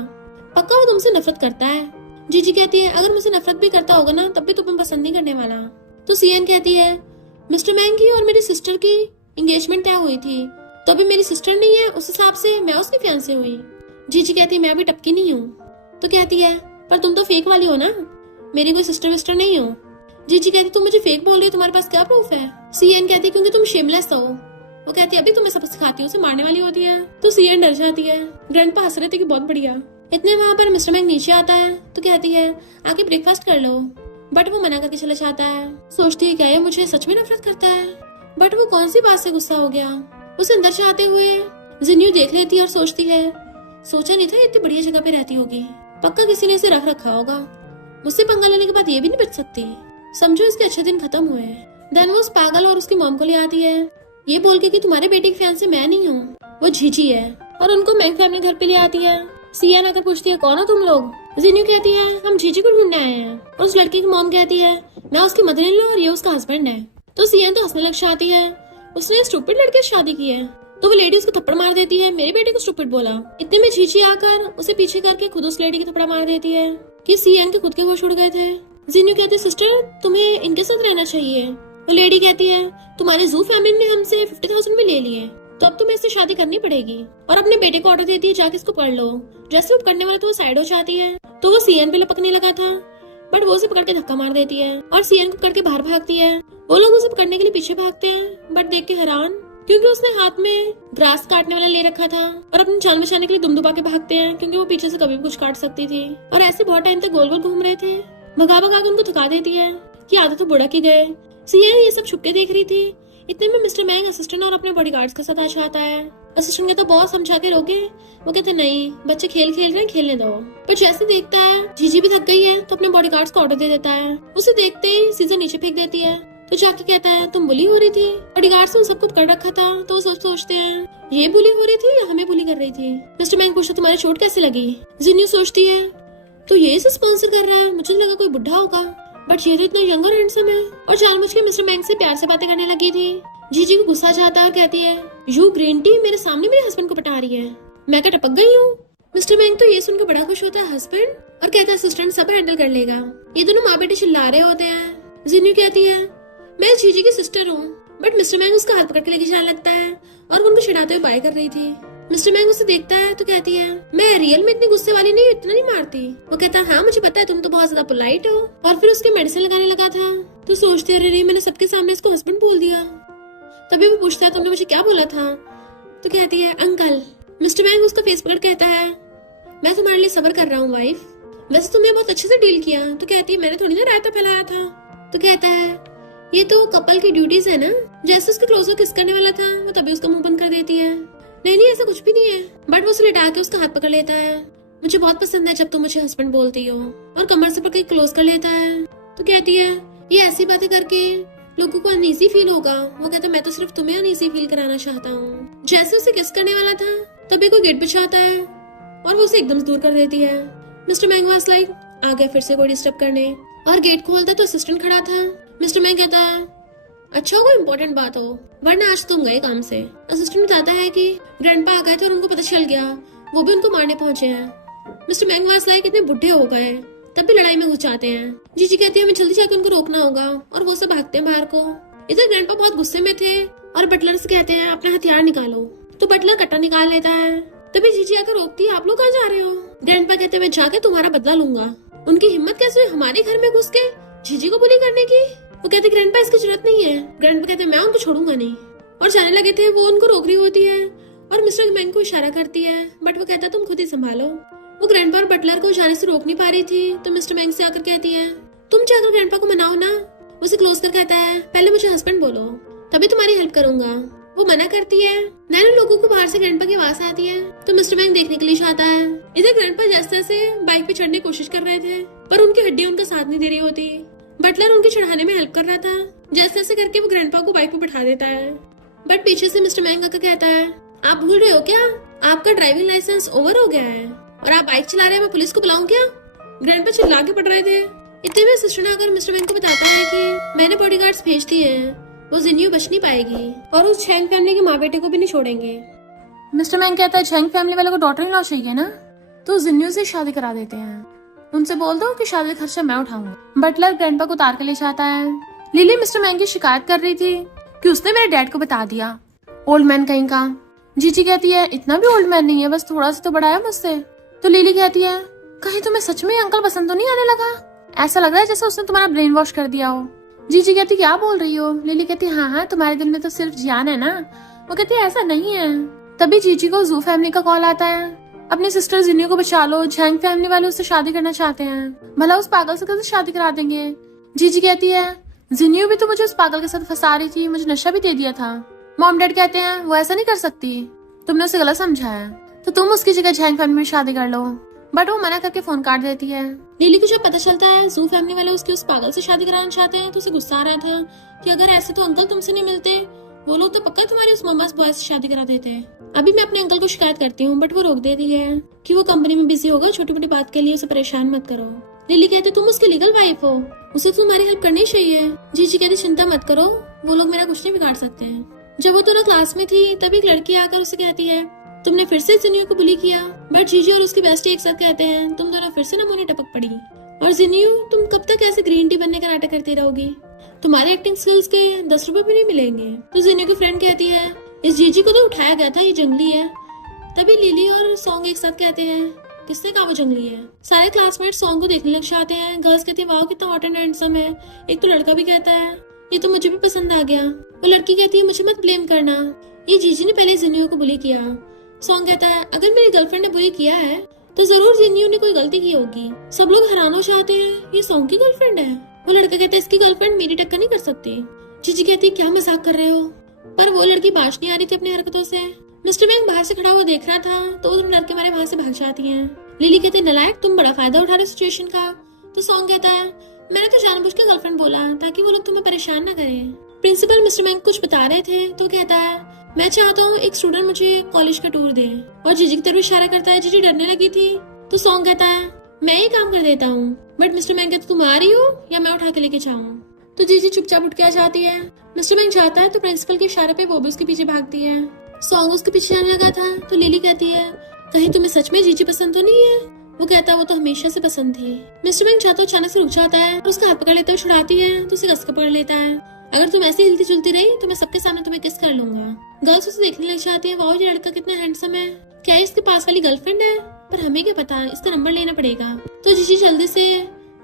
पक्का वो तुमसे नफरत करता है। जीजी कहती है, अगर मुझसे नफरत भी करता होगा ना तब भी तुम्हें पसंद नहीं करने वाला। तो सीएन कहती है, मिस्टर मैंग की और मेरी सिस्टर की एंगेजमेंट तय हुई थी तो अभी मेरी सिस्टर नहीं है, उस हिसाब से मैं उसकी फियांसे हुई। जीजी कहती है, मैं अभी टपकी नहीं हूँ। तो कहती है, पर तुम तो फेक वाली हो ना, मेरी कोई सिस्टर विस्टर नहीं हो। जीजी कहती, तुम मुझे फेक बोल रही हो, तुम्हारे पास क्या प्रूफ है? सीएन कहती, क्योंकि तुम शेमलेस हो। वो कहती है, अभी तुम्हें सबक सिखाती हूँ, उसे मारने वाली होती है। तो सीएन डर जाती है। ग्रैंडपा हंस रहे थे कि बहुत बढ़िया। इतने वहां पर मिस्टर मैंग नीचे आता है तो कहती है, आके ब्रेकफास्ट कर लो। बट वो मना करके चला जाता है। सोचती है, क्या ये मुझे सच में नफरत करता है? बट वो कौन सी बात से गुस्सा हो गया? उसे अंदर से आते हुए जिन्यू देख लेती है और सोचती है, सोचा नहीं था इतनी बढ़िया जगह पे रहती होगी, पक्का किसी ने इसे रख रखा होगा, मुझसे पंगा लेने के बाद ये भी नहीं बच सकती, समझो इसके अच्छे दिन खत्म हुए। देन वो उस पागल और उसकी मॉम को ले आती है, ये बोल के कि तुम्हारे बेटे की फैन से मैं नहीं हूँ, वो जीजी है, और उनको मैंग फैमिली घर पे ले आती है। सियान आकर पूछती है, कौन हो तुम लोग? जिन्यू कहती है, हम जीजी को ढूंढने आए हैं। और उस लड़की की मॉम कहती है, मैं उसकी मदर इन लॉ और ये उसका हस्बैंड है। तो सियान तो हंसने लग जाती है, उसने स्टूपिड लड़के से शादी की है। तो वो लेडी उसको थप्पड़ मार देती है, मेरे बेटे को स्टूपिड बोला। इतने में जीजी आकर उसे पीछे करके खुद उस लेडी की थप्पड़ मार देती है कि सियान के खुद के होश उड़ गए थे। जिन्यू कहती, सिस्टर तुम्हें इनके साथ रहना चाहिए। वो लेडी कहती है, तुम्हारे जू फैमिली ने हमसे 50,000 में ले लिए, तो अब तुम्हें इससे शादी करनी पड़ेगी। और अपने बेटे को ऑर्डर देती है, जाके इसको पढ़ लो। जैसे वो पढ़ने वाला तो वो साइड हो जाती है, तो वो सीएन पे लपकने लगा था, बट वो उसे पकड़ के धक्का मार देती है और सीएन को पकड़ के बाहर भागती है। वो लोग उसे पकड़ने के लिए पीछे भागते हैं, बट देख के हैरान, क्योंकि उसने हाथ में ग्रास काटने वाला ले रखा था। और अपनी जान बचाने के लिए दुम दुबा के भागते हैं, क्योंकि वो पीछे से कभी भी कुछ काट सकती थी। और ऐसे बहुत टाइम तक गोल गोल घूम रहे थे। भगा भगा के उनको थका देती है कि आदत तो बुढ़क ही गए। सीएन ये सब छुपके देख रही थी। इतने में मिस्टर मैंग असिस्टेंट और अपने बॉडीगार्ड्स के साथ आ जाता है। असिस्टेंट कहता बहुत समझा के रोके, वो कहते नहीं बच्चे खेल खेल रहे हैं, खेलने दो। पर जैसे देखता है जीजी भी थक गई है तो अपने बॉडीगार्ड्स को ऑर्डर दे देता है। उसे देखते ही सीजर नीचे फेंक देती है तो जाके कहता है तुम बुली हो रही थी। बॉडीगार्ड्स ने उन सबको पकड़ रखा था तो वो सोचते हैं ये बुली हो रही थी या हमें बुली कर रही थी। मिस्टर मैंग पूछता तुम्हारी चोट कैसे लगी। जिन्यू सोचती है तो ये इसे स्पॉन्सर कर रहा है, मुझे लगा कोई बुढ़ा होगा, बट ये तो इतना यंग और हैंडसम है। और जानबूझ के मिस्टर मैंग से प्यार से बातें करने लगी थी। जीजी को गुस्सा जाता है और कहती है यू ग्रीन टी मेरे सामने मेरे हस्बैंड को पटा रही है, मैं क्या टपक गई हूँ। मिस्टर मैंग तो ये सुनकर बड़ा खुश होता है हस्बैंड, और कहता है असिस्टेंट सब हैंडल कर लेगा। ये दोनों माँ बेटे चिल्ला रहे होते हैं। जिन्यू कहती है मैं जीजी की सिस्टर हूँ, बट मिस्टर मैंग उसका हाथ पकड़ के लेके जाने लगता है और वो उनको चिढ़ाते हुए बाय कर रही थी। मिस्टर मैंग उसे देखता है तो कहती है मैं रियल में इतनी गुस्से वाली नहीं, इतना नहीं मारती। वो कहता है हाँ मुझे पता है, तुम तो बहुत ज्यादा पोलाइट हो। और फिर उसके मेडिसिन लगाने लगा था तो सोचती है अरे मैंने सबके सामने इसको हस्बैंड बोल दिया। तभी वो पूछता है तुमने मुझे क्या बोला था, तो कहती है अंकल। मिस्टर मैंग उसका फेस पकड़ कहता है मैं तुम्हारे लिए सब्र कर रहा हूँ वाइफ, वैसे तुमने बहुत अच्छे से डील किया। तो कहती है मैंने थोड़ी ना रायता फैलाया था। तो कहता है ये तो कपल की ड्यूटीज है ना। जैसे उसके क्लोज किस करने वाला था वो तभी उसका मुंह बंद कर देती है नहीं नहीं ऐसा कुछ भी नहीं है, बट वो उसे लिटा के उसका हाथ पकड़ लेता है। मुझे बहुत पसंद है जब तुम मुझे हस्बैंड बोलती हो, और कमर से पकड़ के क्लोज कर लेता है। तो कहती है ये ऐसी बातें करके लोगों को अनईजी फील होगा। वो कहता है मैं तो सिर्फ तुम्हें अनईजी फील कराना चाहता हूँ। जैसे उसे किस करने वाला था तभी कोई गेट बिछाता है और वो उसे एकदम दूर कर देती है। मिस्टर मैंग वाज लाइक आ गया फिर से कोई डिस्टर्ब करने, और गेट खोलता तो असिस्टेंट खड़ा था। मिस्टर मैंग कहता है अच्छा कोई इम्पोर्टेंट बात हो, वरना आज तुम गए काम से। असिस्टेंट बताता है कि ग्रैंडपा आ गए थे और उनको पता चल गया, वो भी उनको मारने पहुंचे हैं। मिस्टर मैंग वाज लाइक इतने बुढ़े हो गए तब भी लड़ाई में घुस जाते हैं। जीजी कहती है हमें जल्दी जाकर उनको रोकना होगा, और वो सब भागते हैं बाहर को। इधर ग्रैंडपा बहुत गुस्से में थे और बटलर से कहते हैं अपना हथियार निकालो। तो बटलर कट्टा निकाल लेता है। तभी जीजी आकर रोकती है आप लोग कहाँ जा रहे हो। ग्रैंडपा कहते हैं मैं जाकर तुम्हारा बदला लूंगा। उनकी हिम्मत कैसे हुई हमारे घर में घुस के जीजी को बुली करने की। वो कहते ग्रैंडपा इसकी जरूरत नहीं है। ग्रैंडपा कहते मैं उनको छोड़ूंगा नहीं, और जाने लगे थे। वो उनको रोक रही होती है और मिस्टर मैंग को इशारा करती है, बट वो कहता तुम खुद ही संभालो। वो ग्रैंडपा और बटलर को जाने से रोक नहीं पा रही थी तो मिस्टर मैंग से आकर कहती है तुम जाकर ग्रैंडपा को मनाओ ना। उसे क्लोज कर कहता है पहले मुझे हस्बैंड बोलो तभी तुम्हारी हेल्प करूंगा। वो मना करती है। नैनो लोगों को बाहर से ग्रैंडपा की आवाज आती है तो मिस्टर मैंग देखने के लिए जाता है। इधर ग्रैंडपा जैसे तैसे बाइक पे चढ़ने की कोशिश कर रहे थे पर उनकी हड्डियां उनका साथ नहीं दे रही होती। बटलर उनके चढ़ाने में हेल्प कर रहा था। जैसे तैसे करके वो ग्रैंडपा को बाइक पे बैठा देता है, बट पीछे से मिस्टर मैंग आकर कहता है आप भूल रहे हो क्या, आपका ड्राइविंग लाइसेंस ओवर हो गया है और आप बाइक चला रहे हैं, मैं पुलिस को बुलाऊं क्या। ग्रैंडपा चिल्ला के पड़ रहे थे। इतने में असिस्टेंट आकर मिस्टर मैंग को बताता है कि मैंने बॉडीगार्ड्स भेज दिए हैं, वो जिन्यू बच नहीं पाएगी और उस छेंग फैमिली के माँ बेटे को भी नहीं छोड़ेंगे। मिस्टर मैंग कहता है छेंग फैमिली वालों को डॉटर इन लॉ चाहिए ना, तो जिन्यू से शादी करा देते हैं। उनसे बोल दो कि शादी का खर्चा मैं उठाऊंगा। बटलर ग्रैंडपा को उतार के ले जाता है। लिली मिस्टर मैंग की शिकायत कर रही थी कि उसने मेरे डैड को बता दिया, ओल्ड मैन कहीं का। जीजी कहती है इतना भी ओल्ड मैन नहीं है, बस थोड़ा सा तो बड़ा है मुझसे। तो लिली कहती है कहीं तुम्हें सच में अंकल पसंद तो नहीं आने लगा, ऐसा लग रहा है जैसे उसने तुम्हारा ब्रेन वॉश कर दिया हो। जीजी कहती क्या बोल रही हो। लिली कहती हाँ तुम्हारे दिल में तो सिर्फ जियान है ना। वो कहती है ऐसा नहीं है। तभी जीजी को जू फैमिली का कॉल आता है, अपनी सिस्टर जिन्यू को बचा लो, झैंग फैमिली वाले उससे शादी करना चाहते हैं, भला उस पागल से कैसे शादी करा देंगे। जीजी कहती है जिन्यू भी तो मुझे उस पागल के साथ फंसा रही थी, मुझे नशा भी दे दिया था। मॉम डैड कहते हैं वो ऐसा नहीं कर सकती, तुमने उसे गलत समझा है, तो तुम उसकी जगह झैंग फैमिली में शादी कर लो। बट वो मना करके फोन काट देती है। लिली को जब पता चलता है जू फैमिली वाले उसकी उस पागल से शादी कराना चाहते हैं तो उसे गुस्सा आ रहा था कि अगर ऐसे तो अंकल तुमसे नहीं मिलते, वो लोग तो पक्का तुम्हारी उस मम्मा बॉय से शादी करा देते हैं। अभी मैं अपने अंकल को शिकायत करती हूँ, बट वो रोक देती है कि वो कंपनी में बिजी होगा, छोटी मोटी बात के लिए उसे परेशान मत करो। लिली कहते तुम उसकी लीगल वाइफ हो, उसे तुम्हारी हेल्प करनी चाहिए। जीजी कहती चिंता मत करो, वो लोग मेरा कुछ नहीं बिगाड़ सकते हैं। जब वो दोनों क्लास में थी तभी एक लड़की आकर उसे कहती है तुमने फिर से जिन्यू को बुली किया। बट जीजी और उसकी बेस्टी एक साथ कहते हैं तुम दोनों फिर से नमूने टपक पड़ी, और जिन्यू तुम कब तक ऐसे ग्रीन टी बनने का नाटक करती रहोगी, तुम्हारे एक्टिंग स्किल्स के 10 रुपए भी नहीं मिलेंगे। तो जिन्यू की फ्रेंड कहती है इस जीजी को तो उठाया गया था, ये जंगली है। तभी लिली और सॉन्ग एक साथ कहते हैं किसने कहा वो जंगली है। सारे क्लासमेट सॉन्ग को देखने लग जाते हैं। गर्ल्स कहती है वाह कितना हॉट एंड हैंडसम है। एक तो लड़का भी कहता है ये तो मुझे भी पसंद आ गया। वो लड़की कहती है मुझे मत ब्लेम करना, ये जीजी ने पहले जिन्यू को बुली किया। सॉन्ग कहता है अगर मेरी गर्लफ्रेंड ने बुली किया है तो जरूर जिन्यू ने कोई गलती की होगी। सब लोग हैरान हो जाते हैं ये सॉन्ग की गर्लफ्रेंड है। वो लड़का कहता है इसकी गर्लफ्रेंड मेरी टक्कर नहीं कर सकती। जीजी कहती क्या मजाक कर रहे हो, पर वो लड़की बाज नहीं आ रही थी अपनी हरकतों से। मिस्टर मैंग बाहर से खड़ा हुआ देख रहा था तो वो दोनों डर के मारे वहां से भाग जाती हैं। लिली कहते नलायक, तुम बड़ा फायदा उठा रहे सिचुएशन का। तो सॉन्ग कहता है मैंने तो जानबूझ के गर्लफ्रेंड बोला ताकि वो लोग तुम्हें परेशान ना करें। प्रिंसिपल मिस्टर मैंग कुछ बता रहे थे तो कहता है मैं चाहता हूँ एक स्टूडेंट मुझे कॉलेज का टूर दे, और जीजी की तरफ इशारा करता है। जीजी डरने लगी थी तो सॉन्ग कहता है मैं ये काम कर देता हूँ, बट मिस्टर मैंग कहते तुम आ रही हो या मैं उठा के लेके जाऊँ। तो जीजी चुपचाप उठ के आ जाती है। मिस्टर मैंग जाता है तो प्रिंसिपल के इशारे पे वो भी उसके पीछे भागती है। सॉन्ग उसके पीछे जाने लगा था तो लिली कहती है कहीं तुम्हें सच में जीजी पसंद तो नहीं है। वो कहता है वो तो हमेशा से पसंद थी। मिस्टर मैंग चाहता अचानक से रुक जाता है और उसका हाथ पकड़ लेता है, छुड़ाती है तो उसे कस के पकड़ लेता है। अगर तुम ऐसे हिलती जुलती रही तो मैं सबके सामने तुम्हें किस कर लूंगा। गर्ल्स उसे देखने लग जाती है, वाह ये लड़का कितना हैंडसम है, क्या इसके पास वाली गर्लफ्रेंड है, पर हमें क्या पता, इसका नंबर लेना पड़ेगा। तो जीजी जल्दी से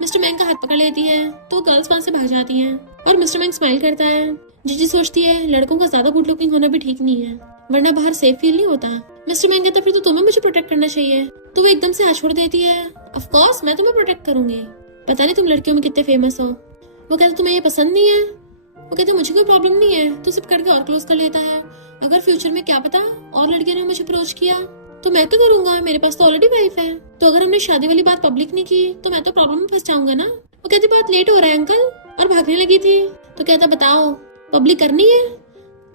मिस्टर मैंग का हाथ पकड़ लेती है तो गर्ल्स वहां से भाग जाती हैं और मिस्टर मैंग स्माइल करता है। जीजी सोचती है लड़कों का ज्यादा गुड लुकिंग होना भी ठीक नहीं है, वरना बाहर सेफ फील नहीं होता। मिस्टर मैंग कहता फिर तो तुम्हें मुझे प्रोटेक्ट करना चाहिए। तो वो एकदम से हाथ छोड़ देती है, ऑफ कोर्स मैं तुम्हें प्रोटेक्ट करूंगी, पता नहीं तुम लड़कियों में कितने फेमस हो। वो कहता तुम्हें ये पसंद नहीं है। वो कहते मुझे कोई प्रॉब्लम नहीं है। तो सिप करके और क्लोज कर लेता है। अगर फ्यूचर में क्या पता और लड़कियों ने मुझे अप्रोच किया तो मैं क्या करूंगा, मेरे पास तो ऑलरेडी वाइफ है। तो अगर हमने शादी वाली बात पब्लिक नहीं की तो मैं तो प्रॉब्लम में फंस जाऊंगा ना। वो कहती बहुत लेट हो रहा है अंकल, और भागने लगी थी। तो कहता बताओ पब्लिक करनी है।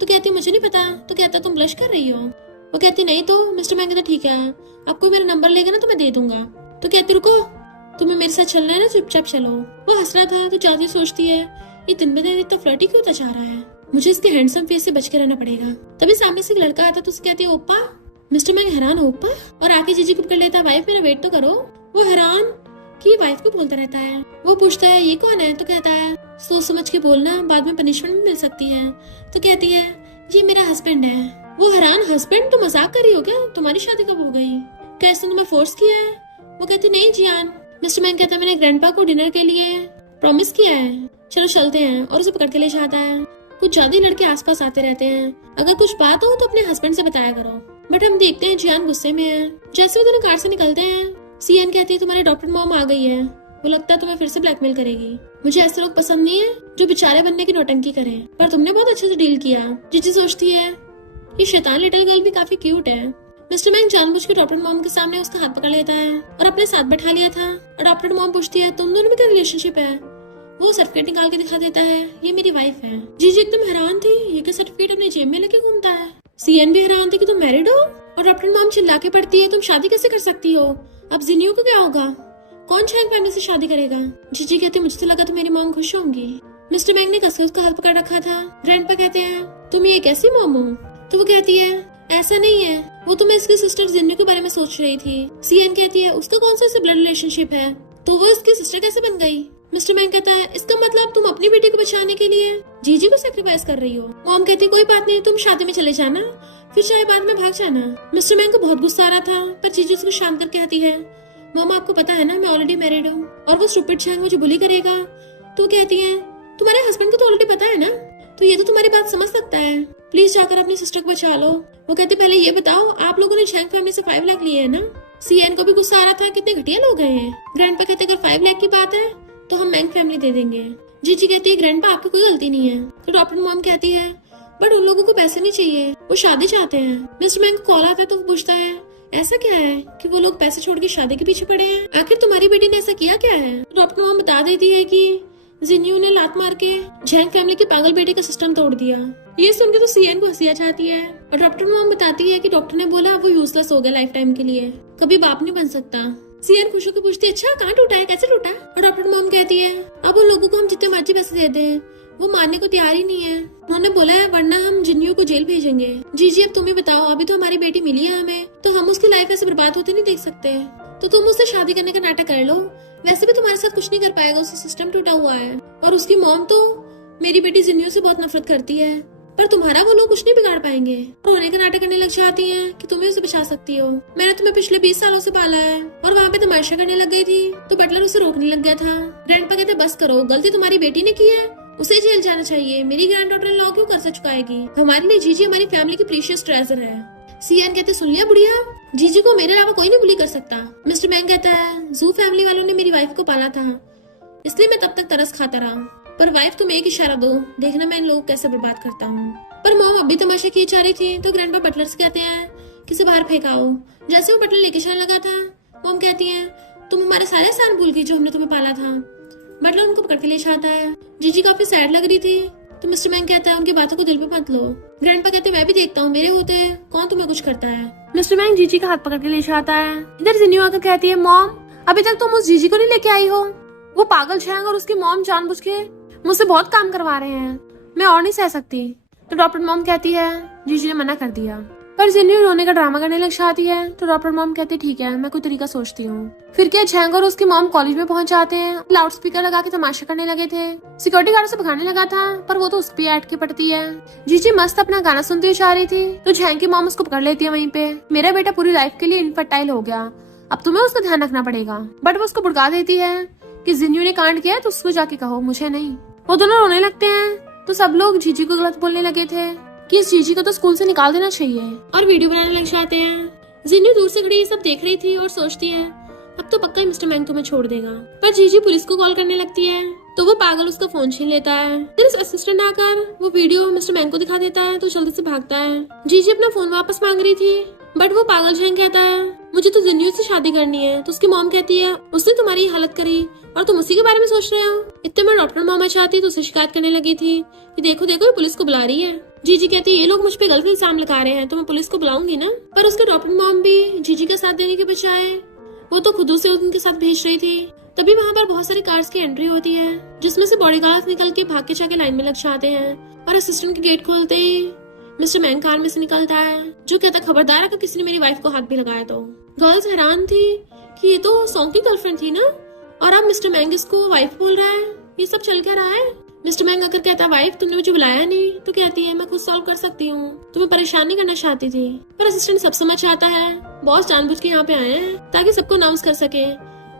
तो कहती मुझे नहीं पता। तो कहता तुम ब्लश कर रही हो। वो कहती नहीं। तो मिस्टर मैंग कहता ठीक है, आप कोई मेरा नंबर लेगा ना तो मैं दे दूंगा। तो कहती रुको, तुम्हें मेरे साथ चलना है ना, चुपचाप चलो। वो हंस रहा था तो जाती सोचती है ये दिन ब दिन इतना फ्लर्टी क्यों होता जा रहा है, मुझे इसके हैंडसम फेस से बच के रहना पड़ेगा। तभी सामने से एक लड़का आता तो उसे कहती है ओप्पा। मिस्टर मैंग हैरान हो ओप्पा, और आके जीजी को पकड़ लेता है, वाइफ मेरा वेट तो करो। वो हैरान कि वाइफ को बोलता रहता है। वो पूछता है ये कौन है। तो कहता है सोच समझ के बोलना, बाद में पनिशमेंट भी मिल सकती है। तो कहती है ये मेरा हस्बैंड है। वो हैरान हस्बैंड, तो मजाक कर रही हो क्या, तुम्हारी शादी कब हो गई, क्या इसने तुम्हें फोर्स किया है। वो कहती नहीं जियान। मिस्टर मैंग कहता मैंने ग्रैंडपा को डिनर के लिए प्रॉमिस किया है, चलो चलते हैं, और उसे पकड़ के ले जाता है। कुछ ज्यादा ही लड़के आसपास आते रहते हैं। अगर कुछ बात हो तो अपने हस्बैंड से बताया करो। बट हम देखते हैं जियान गुस्से में है। जैसे वो दोनों कार से निकलते हैं सीएन कहती है तुम्हारी डॉक्टर मॉम आ गई है, वो लगता है तुम्हें फिर से ब्लैकमेल करेगी। मुझे ऐसे लोग पसंद नहीं है जो बेचारे बनने की नौटंकी करें, पर तुमने बहुत अच्छे से डील किया। जीजी सोचती है ये शैतान लिटिल गर्ल भी काफी क्यूट है। मिस्टर मैंग जानबूझ के डॉक्टर मॉम के सामने उसका हाथ पकड़ लेता है और अपने साथ बैठा लिया था। और डॉक्टर मॉम पूछती है तुम दोनों में क्या रिलेशनशिप है। वो सर्टिफिकेट निकाल के दिखा देता है, ये मेरी वाइफ है। जीजी एकदम हैरान थी, ये क्या सर्टिफिकेट अपने जेब में लेके घूमता है। सीएन भी हैरान थी कि तुम मैरिड हो, और डॉक्टर मॉम चिल्ला के पड़ती है तुम शादी कैसे कर सकती हो, अब जिन्यू को क्या होगा, कौन चैंग फैमिली से शादी करेगा। जीजी कहते मुझे तो लगा तो मेरी मॉम खुश होंगी। मिस्टर मैंग ने कसकर उसका हाथ पकड़ रखा था। ग्रैंडपा कहते हैं तुम ये कैसी मॉम हो। तो वो कहती है ऐसा नहीं है, वो तो मैं इसकी सिस्टर जिन्यू के बारे में सोच रही थी। सीएन कहती है उसका कौन सा ब्लड रिलेशनशिप है, तो वो इसकी सिस्टर कैसे बन गई। मिस्टर मैंग कहता है इसका मतलब तुम अपनी बेटी को बचाने के लिए जीजी को सैक्रिफाइस कर रही हो। मॉम कहती कोई बात नहीं, तुम शादी में चले जाना, फिर चाहे बाद में भाग जाना। मिस्टर मैंग को बहुत गुस्सा आ रहा था, पर जीजी उसको शांत करके कहती है मॉम आपको पता है ना मैं ऑलरेडी मैरिड हूँ, और वो स्टूपिड चैंग मुझे बुली करेगा। तो कहती है तुम्हारे हस्बैंड को तो ऑलरेडी पता है ना, तो ये तो तुम्हारी बात समझ सकता है, प्लीज जाकर अपनी सिस्टर को बचा लो। वो कहते पहले ये बताओ आप लोगों ने चैंग फैमिली से 5 लाख लिए है ना। सीएन को भी गुस्सा आ रहा था कितने घटिया लोग हैं। ग्रैंडपा कहते अगर 5 लाख की बात है तो हम मैंग फैमिली दे देंगे। जीजी कहती है ग्रैंडपा आपकी कोई गलती नहीं है। तो डॉक्टर मॉम कहती है बट उन लोगों को पैसे नहीं चाहिए, वो शादी चाहते हैं। मिस्टर मैंग को कॉल आता है तो वो पूछता है ऐसा क्या है कि वो लोग पैसे छोड़ के शादी के पीछे पड़े हैं, आखिर तुम्हारी बेटी ने ऐसा किया क्या है। डॉक्टर मॉम बता देती है कि जिन्यू ने लात मार के झैंग फैमिली की पागल बेटी का सिस्टम तोड़ दिया। ये सुन के तो सीएन को हंसी आ जाती है, और डॉक्टर मॉम बताती है कि डॉक्टर ने बोला वो यूजलेस हो गया लाइफ टाइम के लिए, कभी बाप नहीं बन सकता। सीएन खुश होकर पूछती है अच्छा कहाँ टूटा है, कैसे टूटा। और डॉक्टर मॉम कहती है अब उन लोगों को हम जितने मर्जी पैसे दे दें वो मानने को तैयार ही नहीं है, उन्होंने बोला है वरना हम जिन्यू को जेल भेजेंगे। जीजी अब तुम ही बताओ, अभी तो हमारी बेटी मिली है हमें, तो हम उसकी लाइफ ऐसे बर्बाद होते नहीं देख सकते, तो तुम उससे शादी करने का नाटक कर लो, वैसे भी तुम्हारे साथ कुछ नहीं कर पाएगा, उसका सिस्टम टूटा हुआ है, और उसकी मॉम तो मेरी बेटी जिन्यू से बहुत नफरत करती है, पर तुम्हारा वो लोग कुछ नहीं बिगाड़ पाएंगे। रोने का नाटक करने लग जाती हैं कि तुम्हें उसे बचा सकती हो, मैंने तुम्हें पिछले 20 सालों से पाला है। और वहाँ पे तमाशा करने लग गई थी तो बटलर उसे रोकने लग गया था। ग्रैंडपा कहते बस करो, गलती तुम्हारी बेटी ने की है, उसे जेल जाना चाहिए, मेरी ग्रैंड डॉटर लॉ क्यों कर्जा चुकाएगी, हमारे लिए जीजी हमारी फैमिली की प्रीशियस ट्रेजर है। सीएन कहते सुन लिया बुढ़िया, जीजी को मेरे अलावा कोई नहीं बुली कर सकता। मिस्टर मैंग कहता है जू फैमिली वालों ने मेरी वाइफ को पाला था, इसलिए मैं तब तक तरस खाता रहा, पर वाइफ तुम एक इशारा दो, देखना मैं इन लोगों को कैसे बर्बाद करता हूँ। पर मॉम अभी तमाशा किए जा रही थी तो ग्रैंडपा बटलर से कहते हैं किसी बाहर फेंकाओ। जैसे वो बटलर लेके चलने लगा था, मॉम कहती है तुम हमारे सारे एहसान भूल गई जो हमने तुम्हें पाला था। बटलर उनको पकड़ के ले जाता है। जीजी काफी सैड लग रही थी तो मिस्टर मैंग कहता है उनकी बातों को दिल पे मत लो। ग्रैंडपा कहते हैं मैं भी देखता हूँ, मेरे होते हैं कौन तुम्हें कुछ करता है। मिस्टर मैंग जीजी का हाथ पकड़ के ले जाता है। इधर जिन्यू आकर कहती है मॉम अभी तक तुम उस जीजी को नहीं लेके आई हो। वो पागल छैंग और उसकी मॉम जानबूझ के मुझसे बहुत काम करवा रहे हैं, मैं और नहीं सह सकती। तो डॉक्टर मॉम कहती है जीजी ने मना कर दिया। पर जिन्यू रोने का ड्रामा करने लग जाती है तो डॉक्टर मॉम कहती है ठीक है मैं कोई तरीका सोचती हूँ। फिर क्या छैंग और उसकी मॉम कॉलेज में पहुंच जाते हैं। लाउड स्पीकर लगा के तमाशा करने लगे थे। सिक्योरिटी गार्ड से भगाने लगा था पर वो तो उस पे अटके पड़ती है। जीजी मस्त अपना गाना सुनती हुई जा रही थी तो छैंग की मॉम उसको पकड़ लेती है वहीं पे। मेरा बेटा पूरी लाइफ के लिए इनफर्टाइल हो गया, अब तुम्हें उसका ध्यान रखना पड़ेगा। बट वो उसको भड़का देती है कि जिन्यू ने कांड किया तो उसको जाके कहो, मुझे नहीं। वो दोनों रोने लगते हैं तो सब लोग जीजी को गलत बोलने लगे थे कि इस जीजी को तो स्कूल से निकाल देना चाहिए और वीडियो बनाने लग जाते हैं। जिन्यू दूर से खड़ी ये सब देख रही थी और सोचती है अब तो पक्का मिस्टर मैंग तुम्हें छोड़ देगा। पर जीजी पुलिस को कॉल करने लगती है तो वो पागल उसका फोन छीन लेता है। फिर इस असिस्टेंट आकर वो वीडियो मिस्टर मैंग को दिखा देता है तो जल्दी से भागता है। जीजी अपना फोन वापस मांग रही थी बट वो पागल छैंग कहता है मुझे तो जिन्यू से शादी करनी है। तो उसकी मॉम कहती है उसने तुम्हारी हालत करी और तुम उसी के बारे में सोच रहे हो। इतने में डॉक्टर मॉम चाहती तो उसे शिकायत करने लगी थी कि देखो देखो ये पुलिस को बुला रही है। जीजी कहती है ये लोग मुझ पे गलत इल्जाम लगा रहे हैं तो मैं पुलिस को बुलाऊंगी ना। पर उसके डॉक्टर मॉम भी जीजी का साथ देने के बजाय वो तो खुद से उनके साथ भेज रही थी। तभी वहाँ पर बहुत सारी कार्स की एंट्री होती है जिसमें से बॉडीगार्ड्स निकल के भाग के जाके लाइन में लग जाते हैं और असिस्टेंट के गेट खोलते ही मिस्टर मैंग कार में से निकलता है जो कहता खबरदार अगर किसी ने मेरी वाइफ को हाथ भी लगाया तो। गर्ल्स हैरान थी कि ये तो सॉन्ग की गर्लफ्रेंड थी ना और अब मिस्टर मैंग इसको वाइफ बोल रहा है, ये सब चल क्या रहा है। मिस्टर मैंग अगर कहता है वाइफ तुमने मुझे बुलाया नहीं तो कहती है मैं खुद सॉल्व कर सकती हूँ, तुम्हें परेशान नहीं करना चाहती थी। पर असिस्टेंट सब समझ आता है, बॉस जानबूझ के यहाँ पे आए हैं ताकि सबको अनाउंस कर सके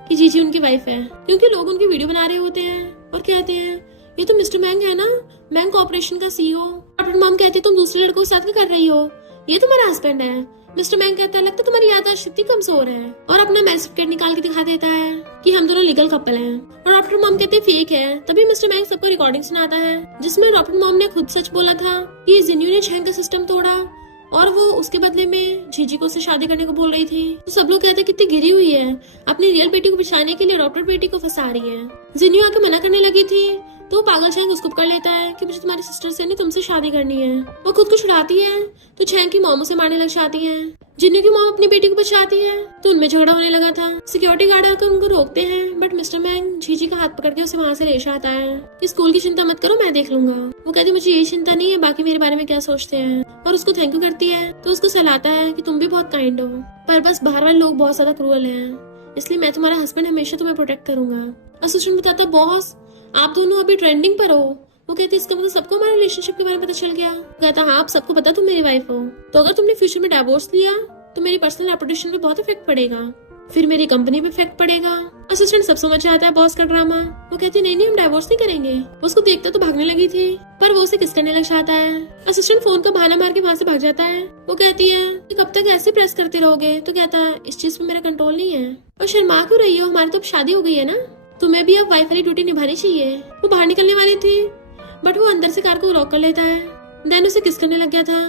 कि जीजी उनकी वाइफ है क्योंकि लोग उनकी वीडियो बना रहे होते हैं और कहते हैं ये तो मिस्टर मैंग है ना, मैंग कॉर्पोरेशन का सीईओ। डॉक्टर मॉम कहती है तुम दूसरे लड़कों के साथ क्या कर रही हो, ये तुम्हारा हस्बैंड है। मिस्टर मैंग कहता है लगता तुम्हारी याददाश्त इतनी कमजोर है और अपना मैरिज सर्टिफिकेट निकाल के दिखा देता है कि हम दोनों लीगल कपल हैं। और डॉक्टर मॉम कहते हैं फेक है। तभी मिस्टर मैंग सबको रिकॉर्डिंग सुनाता है जिसमें डॉक्टर मॉम ने खुद सच बोला था कि जिन्यू ने छैंग का सिस्टम तोड़ा और वो उसके बदले में जीजी को उससे शादी करने को बोल रही थी। तो सब लोग कहते हैं कितनी गिरी हुई है, अपनी रियल बेटी को बचाने के लिए डॉक्टर बेटी को फंसा रही है। जिन्यू आके मना करने लगी थी तो पागल छैंग उसको पकड़ लेता है कि मुझे तुम्हारी सिस्टर से नहीं तुमसे शादी करनी है। वो खुद को छुड़ाती है तो छैंग की मॉम उसे मारने लग जाती है। जिन्यू की मॉम अपनी बेटी को बचाती है तो उनमें झगड़ा होने लगा था। सिक्योरिटी गार्ड आकर उनको रोकते हैं बट मिस्टर मैंग जीजी का हाथ पकड़ के उसे वहाँ से ले जाता है कि स्कूल की चिंता मत करो मैं देख लूंगा। वो कहती मुझे ये चिंता नहीं है, बाकी मेरे बारे में क्या सोचते हैं, और उसको थैंक यू करती है तो उसको सहलाता है कि तुम भी बहुत काइंड हो पर बस बाहर वाले लोग बहुत ज्यादा क्रूअल हैं, इसलिए मैं तुम्हारा हस्बैंड हमेशा तुम्हें प्रोटेक्ट करूंगा। असिस्टेंट बताता बॉस आप दोनों अभी ट्रेंडिंग पर हो। वो कहती इसका मतलब सबको हमारे रिलेशनशिप के बारे में पता चल गया। कहता हाँ आप सबको पता तुम मेरी वाइफ हो, तो अगर तुमने फ्यूचर में डिवोर्स लिया तो मेरी पर्सनल रेपुटेशन पे बहुत इफेक्ट पड़ेगा, फिर मेरी कंपनी पे इफेक्ट पड़ेगा। असिस्टेंट सब समझ आता है बॉस का ड्रामा। वो कहती नहीं हम डिवोर्स नहीं करेंगे। उसको देखता तो भागने लगी थी पर वो उसे किस करने लग जाता है। असिस्टेंट फोन का बहाना मार के वहाँ से भाग जाता है। वो कहती है कि कब तक ऐसे प्रेस करते रहोगे। तो कहता है इस चीज पे मेरा कंट्रोल नहीं है और शर्मा क्यों रही हो, हमारी तो अब शादी हो गई है ना, तुम्हें भी अब वाइफ वाली ड्यूटी निभानी चाहिए। वो बाहर निकलने वाली थी बट वो अंदर से कार को रोक कर लेता है, देन उसे किस करने लग गया था।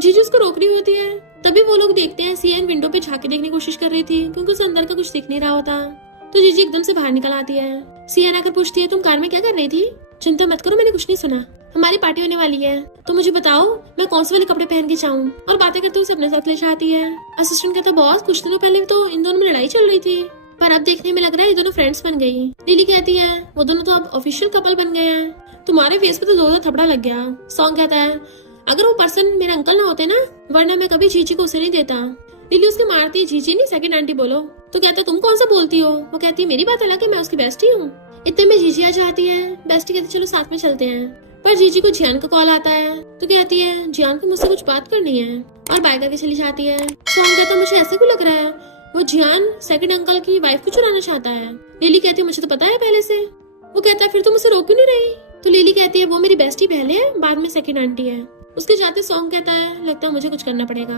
जीजी उसको रोक रही होती है तभी वो लोग देखते हैं सीएन विंडो पे झांके देखने की कोशिश कर रही थी क्योंकि उसे अंदर का कुछ दिख नहीं रहा होता। तो जीजी एकदम से बाहर निकल आती है। सीएन आकर पूछती है तुम कार में क्या कर रही थी। चिंता मत करो मैंने कुछ नहीं सुना, हमारी पार्टी होने वाली है तो मुझे बताओ मैं कौन से वाले कपड़े पहन के जाऊँ। और बातें करते हुए अपने साथ ले जाती है। असिस्टेंट कहता बॉस कुछ दिनों पहले तो इन दोनों में लड़ाई चल रही थी पर अब देखने में लग रहा है ये दोनों फ्रेंड्स बन गई। लिली कहती है वो दोनों तो अब ऑफिशियल कपल बन गए हैं, तुम्हारे फेस पे तो जोरदार थपड़ा लग गया। सॉन्ग कहता है अगर वो पर्सन मेरे अंकल ना होते ना, वरना मैं कभी जीजी को उसे नहीं देता। लिली उसके मारती है जीजी नहीं सेकंड आंटी बोलो। तो कहता है तुम कौन सा बोलती हो। वो कहती है मेरी बात अलग है, मैं उसकी बेस्टी हूँ। इतने में जीजी आ जाती है। बेस्टी कहती चलो साथ में चलते हैं। पर जीजी को जियान का कॉल आता है तो कहती है जियान को मुझसे कुछ बात करनी है और बाय करके चली जाती है। सॉन्ग कहता है मुझे ऐसे क्यों लग रहा है वो जियान सेकंड अंकल की वाइफ को चुराना चाहता है। लिली कहती है मुझे तो पता है पहले से। वो कहता है फिर तुम उसे रोक क्यों नहीं रही। तो लिली कहती है वो मेरी बेस्टी पहले है बाद में सेकंड आंटी है। उसके जाते सॉन्ग कहता है लगता है मुझे कुछ करना पड़ेगा।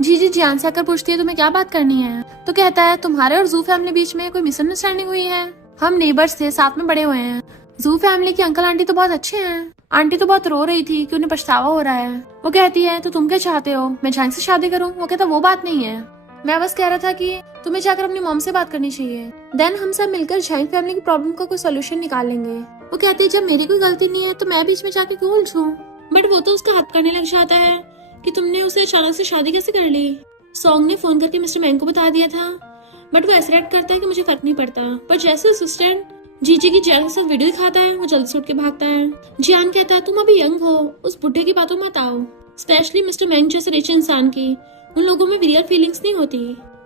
जीजी जियान से आकर पूछती है तुम्हें क्या बात करनी है। तो कहता है तुम्हारे और जू फैमिली बीच में कोई मिसअंडरस्टैंडिंग हुई है, हम नेबर्स थे साथ में बड़े हुए हैं जू फैमिली के अंकल आंटी तो बहुत अच्छे हैं। आंटी तो बहुत रो रही थी कि उन्हें पछतावा हो रहा है। वो कहती है तो तुम क्या चाहते हो, मैं झांग से शादी करूं? वो कहता वो बात नहीं है, मैं बस कह रहा था कि तुम्हें जाकर अपनी मॉम से बात करनी चाहिए, देन हम सब मिलकर झांग फैमिली की प्रॉब्लम का कोई सोल्यूशन निकाल लेंगे। वो कहती है जब मेरी कोई गलती नहीं है तो मैं बीच में जाके क्यों उलझूं? बट वो तो उसका हाथ करने लग जाता है कि तुमने उसे अचानक से शादी कैसे कर ली। सॉन्ग ने फोन करके मिस्टर मैंग को बता दिया था, बट वो ऐसे रिएक्ट करता है कि मुझे फर्क नहीं पड़ता। पर जैसे असिस्टेंट जीजी की जियान के साथ वीडियो दिखाता है, वो जल्दी से उठ के भागता है। जियान कहता है तुम अभी यंग हो, उस बुढ़े की बातों मत आओ, स्पेशली मिस्टर मैंग जैसे रिच इंसान की उन लोगों में रियल फीलिंग्स नहीं होती,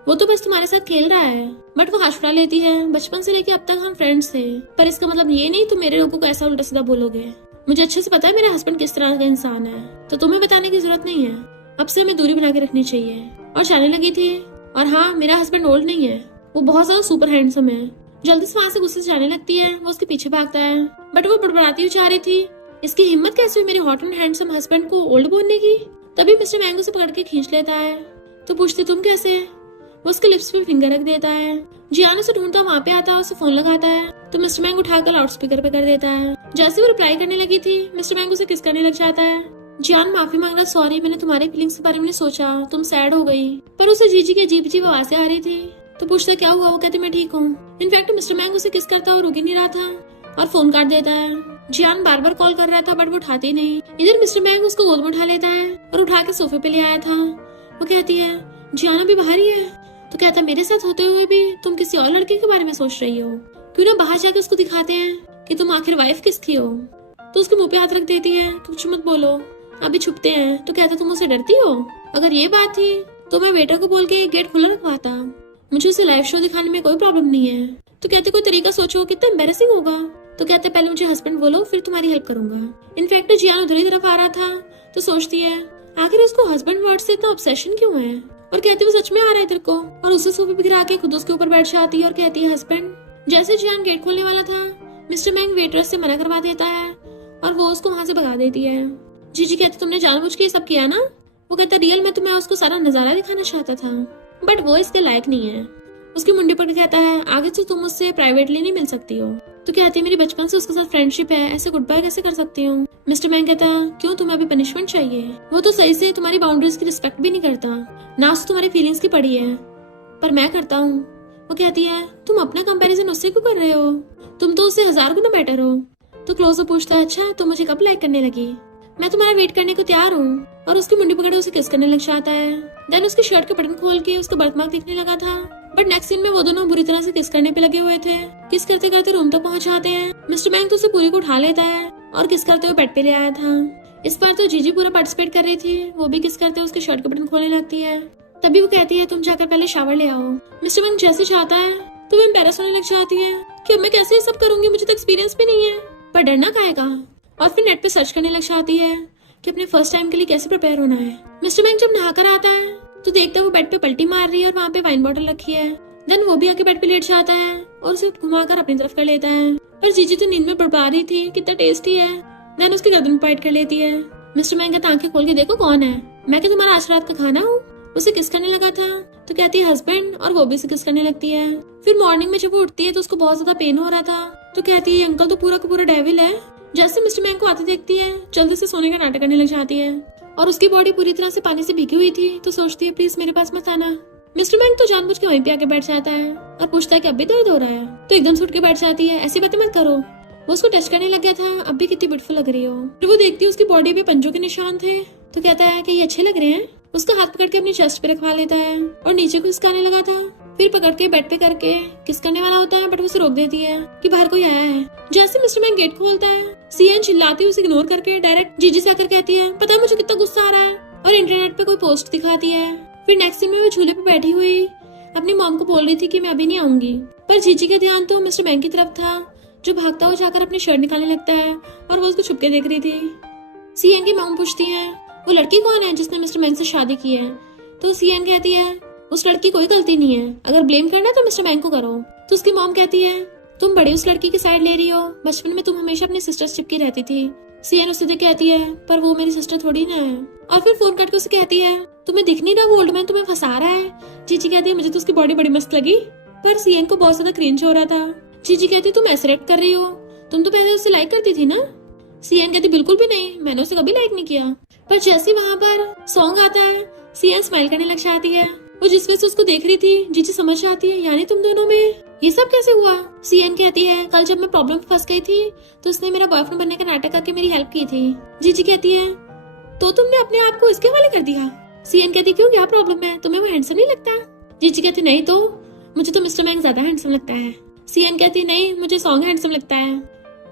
वो तो बस तुम्हारे साथ खेल रहा है। बट वो हंस लेती है, बचपन से लेके अब तक हम फ्रेंड्स थे, पर इसका मतलब ये नहीं तुम मेरे लोगों को ऐसा उल्टा सीधा बोलोगे। मुझे अच्छे से पता है मेरा हस्बैंड किस तरह का इंसान है, तो तुम्हें बताने की जरूरत नहीं है। अब से हमें दूरी बना के रखनी चाहिए। और जाने लगी थी। और हाँ, मेरा हस्बैंड ओल्ड नहीं है, वो बहुत ज्यादा सुपर हैंडसम है। जल्दी से वहां से गुस्से से जाने लगती है, वो उसके पीछे भागता है, बट वो बड़बड़ाती हुई जा रही थी। इसकी हिम्मत कैसे हुई मेरे हॉट एंड हैंडसम हस्बैंड को ओल्ड बोलने की? तभी मिस्टर मैंगो से पकड़ के खींच लेता है। तो पूछती तुम कैसे? वो उसके लिप्स पे फिंगर रख देता है। जियान उसे ढूंढता वहाँ पे आता है, उसे फोन लगाता है, तो मिस्टर मैंग उठाकर लाउड स्पीकर पे कर देता है। जैसे वो रिप्लाई करने लगी थी, मिस्टर मैंग उसे किस करने लग जाता है। जियान माफी मांग रहा, सॉरी मैंने तुम्हारे फीलिंग्स के बारे में नहीं सोचा, तुम सैड हो गई। पर उसे जीजी की अजीब अजीब आवाजें आ रही थी। तो पूछता क्या हुआ? वो कहते मैं ठीक हूँ। इनफैक्ट मिस्टर मैंग उसे किस करता और रुक ही नहीं रहा था और फोन काट देता है। जियान बार बार कॉल कर रहा था, बट वो उठाती नहीं। इधर मिस्टर मैंग उसको गोद में उठा लेता है और उठा के सोफे पे ले आया था। वो कहती है जियान अभी बाहर ही है। तो कहता मेरे साथ होते हुए भी तुम किसी और लड़के के बारे में सोच रही हो, क्यों ना बाहर जाके उसको दिखाते हैं कि तुम आखिर वाइफ किसकी हो। तो उसके मुंह पे हाथ रख देती है, कुछ मत बोलो, अभी छुपते हैं। तो कहता तुम उसे डरती हो? अगर ये बात थी तो मैं वेटर को बोल के गेट खुला रखवाता, मुझे उसे लाइव शो दिखाने में कोई प्रॉब्लम नहीं है। तो कहते कोई तरीका सोचो, कितना एम्बेरसिंग होगा। तो कहते पहले मुझे हस्बैंड बोलो, फिर तुम्हारी हेल्प करूंगा। इनफैक्ट जियान उधर ही तरफ आ रहा था, तो सोचती है आखिर उसको हस्बैंड वर्ड से इतना ऑब्सेशन क्यों है। और कहती वो सच में आ रहा है इधर को, और उसे सोफे पे गिरा के खुद उसके ऊपर बैठ जाती है और कहती है हस्बैंड। जैसे जियान गेट खोलने वाला था, मिस्टर मैंग वेटरेस से मना करवा देता है और वो उसको वहां से भगा देती है। जीजी कहती तुमने जानबूझ के ये सब किया ना? वो कहता रियल में तो मैं उसको सारा नजारा दिखाना चाहता था, बट वो इसके लायक नहीं है। उसकी मुंडी पर कहता है आगे से तुम उससे प्राइवेटली नहीं मिल सकती हो। तो कहती है मेरी बचपन से उसके साथ फ्रेंडशिप है, ऐसे गुड बाय कैसे कर सकती हूँ। मिस्टर मैंग कहता क्यों, तुम्हें अभी पनिशमेंट चाहिए? वो तो सही से तुम्हारी बाउंड्रीज की रिस्पेक्ट भी नहीं करता, ना उसको तुम्हारी फीलिंग्स की पड़ी है, पर मैं करता हूँ। वो कहती है तुम अपना कंपैरिजन उससे क्यों कर रहे हो, तुम तो उससे 1000 गुना बेटर हो। तो क्लोजर पूछता है अच्छा तुम मुझे कब लाइक करने लगी? मैं तुम्हारा वेट करने को तैयार हूँ। और उसकी मुंडी पकड़े उसे किस करने लग जाता है। देन उसके शर्ट के बटन खोल के उसका बर्थमार्क दिखने लगा था। बट नेक्स्ट सीन में वो दोनों बुरी तरह से किस करने पे लगे हुए थे। किस करते करते रूम तक पहुंच जाते हैं। मिस्टर मैंग तो उसे पूरी को उठा लेता है और किस करते हुए बेड पे ले आया था। इस बार तो जीजी पूरा पार्टिसिपेट कर रही थी, वो भी किस करते उसके शर्ट के बटन खोलने लगती है। तभी वो कहती है तुम जाकर पहले शावर ले आओ। मिस्टर मैंग जैसे चाहता है तो वो एम्बैरस होने लग जाती है कि अब मैं कैसे ये सब करूंगी, मुझे तो एक्सपीरियंस भी नहीं है। पर डरना खाएगा। और फिर नेट पे सर्च करने लग जाती है कि अपने फर्स्ट टाइम के लिए कैसे प्रिपेयर होना है। मिस्टर मैंग जब नहाकर आता है तो देखता है वो बेड पे पलटी मार रही है और वहाँ पे वाइन बॉटल रखी है। देन वो भी आके बेड पे लेट जाता है और उसे घुमाकर अपनी तरफ कर लेता है। पर जीजी तो नींद में बड़बड़ा रही थी, कितना टेस्टी है। देन उसकी गर्दन में बाइट कर लेती है। मिस्टर मैंग कहता आंखें खोल के देखो कौन है, मैं क्या तुम्हारा आज रात का खाना हूँ? उसे किस करने लगा था। तो कहती है हस्बैंड, और वो भी उसे किस करने लगती है। फिर मॉर्निंग में जब वो उठती है तो उसको बहुत ज्यादा पेन हो रहा था। तो कहती है अंकल तो पूरा का पूरा डेविल है। जैसे मिस्टर मैंग को आते देखती है जल्दी से सोने का नाटक करने लग जाती है और उसकी बॉडी पूरी तरह से पानी से भीगी हुई थी। तो सोचती है प्लीज मेरे पास मत आना। मिस्टर मैंग तो जानबूझ के वहीं पे आके बैठ जाता है और पूछता है कि अब भी दर्द हो रहा है। तो एकदम से उठ के बैठ जाती है, ऐसी बातें मत करो, वो उसको टच करने लग गया था, अब भी कितनी ब्यूटीफुल लग रही हो। फिर वो देखती है उसकी बॉडी पे पंजों के निशान थे। तो कहता है कि ये अच्छे लग रहे हैं। उसका हाथ पकड़ के अपनी चेस्ट पे रखवा लेता है और नीचे को किसकाने लगा था। फिर पकड़ के बेड पे करके किस करने वाला होता है, बट उसे रोक देती है कि बाहर कोई आया है। जैसे मिस्टर मैंग गेट खोलता है, सीएन चिल्लाती हुई उसे इग्नोर करके डायरेक्ट जीजी से आकर कहती है पता है मुझे कितना गुस्सा आ रहा है, और इंटरनेट पे कोई पोस्ट दिखाती है। फिर नेक्स्ट सीन में वो झूले पे बैठी हुई अपनी मॉम को बोल रही थी कि मैं अभी नहीं आऊंगी। पर जीजी का ध्यान तो मिस्टर मैंग की तरफ था, जो भागता हुआ जाकर अपनी शर्ट निकालने लगता है और वो उसको छुपके देख रही थी। सीएन की मॉम पूछती है वो लड़की कौन है जिसने मिस्टर मैंग से शादी की है। तो सीएन कहती है उस लड़की कोई गलती नहीं है, अगर ब्लेम करना है तो मिस्टर मैंग को करो। तो उसकी मॉम कहती है तुम बड़ी उस लड़की की साइड ले रही हो, बचपन में तुम हमेशा अपनी सिस्टर चिपकी रहती थी। सीएन उससे कहती है पर वो मेरी सिस्टर थोड़ी ना है। और फिर फोन करके उसे कहती है तुम्हें दिख नहीं रहा वो ओल्ड मैन तुम्हें फंसा रहा है। जीजी कहती है मुझे तो उसकी बॉडी बड़ी मस्त लगी, पर सीएन को बहुत ज्यादा क्रिंज हो रहा था। जीजी कहती तुम ऐसे रिएक्ट कर रही हो तुम तो पहले उसे लाइक करती थी ना? सीएन कहती बिल्कुल भी नहीं, मैंने उसे कभी लाइक नहीं किया। पर जैसे वहाँ पर सॉन्ग आता है सीएन स्माइल करने लग जाती है। वो जिस वजह से उसको देख रही थी जीजी समझ जाती है, यानी तुम दोनों में ये सब कैसे हुआ? सीएन कहती है कल जब मैं प्रॉब्लम में फंस गई थी तो उसने मेरा बॉयफ्रेंड बनने का नाटक करके मेरी हेल्प की थी। जीजी कहती है तो तुमने अपने आप को इसके हवाले कर दिया? सीएन कहती क्यों, क्या प्रॉब्लम है, तुम्हें वो हैंडसम नहीं लगता? जीजी कहती नहीं तो मुझे तो मिस्टर मैंग ज्यादा हैंडसम लगता है। सीएन कहती नहीं, मुझे सॉन्ग हैंडसम लगता है।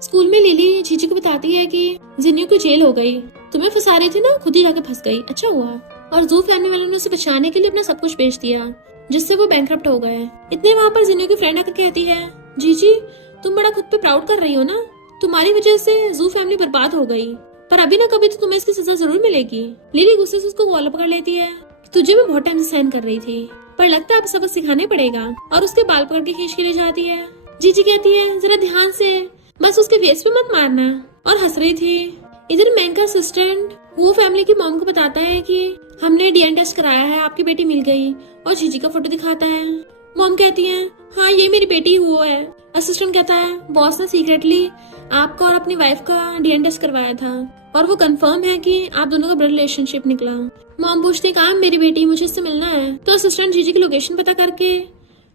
स्कूल में लिली जीजी को बताती है कि जिन्यू की जेल हो गई, तुम्हें फंसा रही थी ना, खुद ही जाके फंस गई, अच्छा हुआ। और जू फैमिली वालों ने उसे बचाने के लिए अपना सब कुछ बेच दिया, जिससे वो बैंकरप्ट हो गए। इतने वहाँ पर जिन्यू की फ्रेंड आकर कहती है जीजी तुम बड़ा खुद पे प्राउड कर रही हो ना, तुम्हारी वजह से जू फैमिली बर्बाद हो गई, पर अभी ना कभी तो तुम्हें इसकी सजा जरूर मिलेगी। लिली गुस्से से उसको कॉलर पकड़ लेती है, तुझे मैं बहुत टाइम से सहन कर रही थी, पर लगता है अब सबक सिखाने पड़ेगा, और उसके बाल पकड़ के खींच के ले जाती है। जीजी कहती है जरा ध्यान से, बस उसके फेस पे मत मारना, और हंस रही थी। इधर मैंग का असिस्टेंट वो फैमिली की मॉम को बताता है कि हमने डीएनए टेस्ट कराया है, आपकी बेटी मिल गई, और जीजी का फोटो दिखाता है। मॉम कहती है हाँ ये मेरी बेटी हुआ है। असिस्टेंट कहता है बॉस ने सीक्रेटली आपका और अपनी वाइफ का डीएनए टेस्ट करवाया था, और वो कंफर्म है कि आप दोनों का ब्लड रिलेशनशिप निकला। मॉम पूछती है कहाँ मेरी बेटी, मुझे इससे मिलना है। तो असिस्टेंट जीजी की लोकेशन पता करके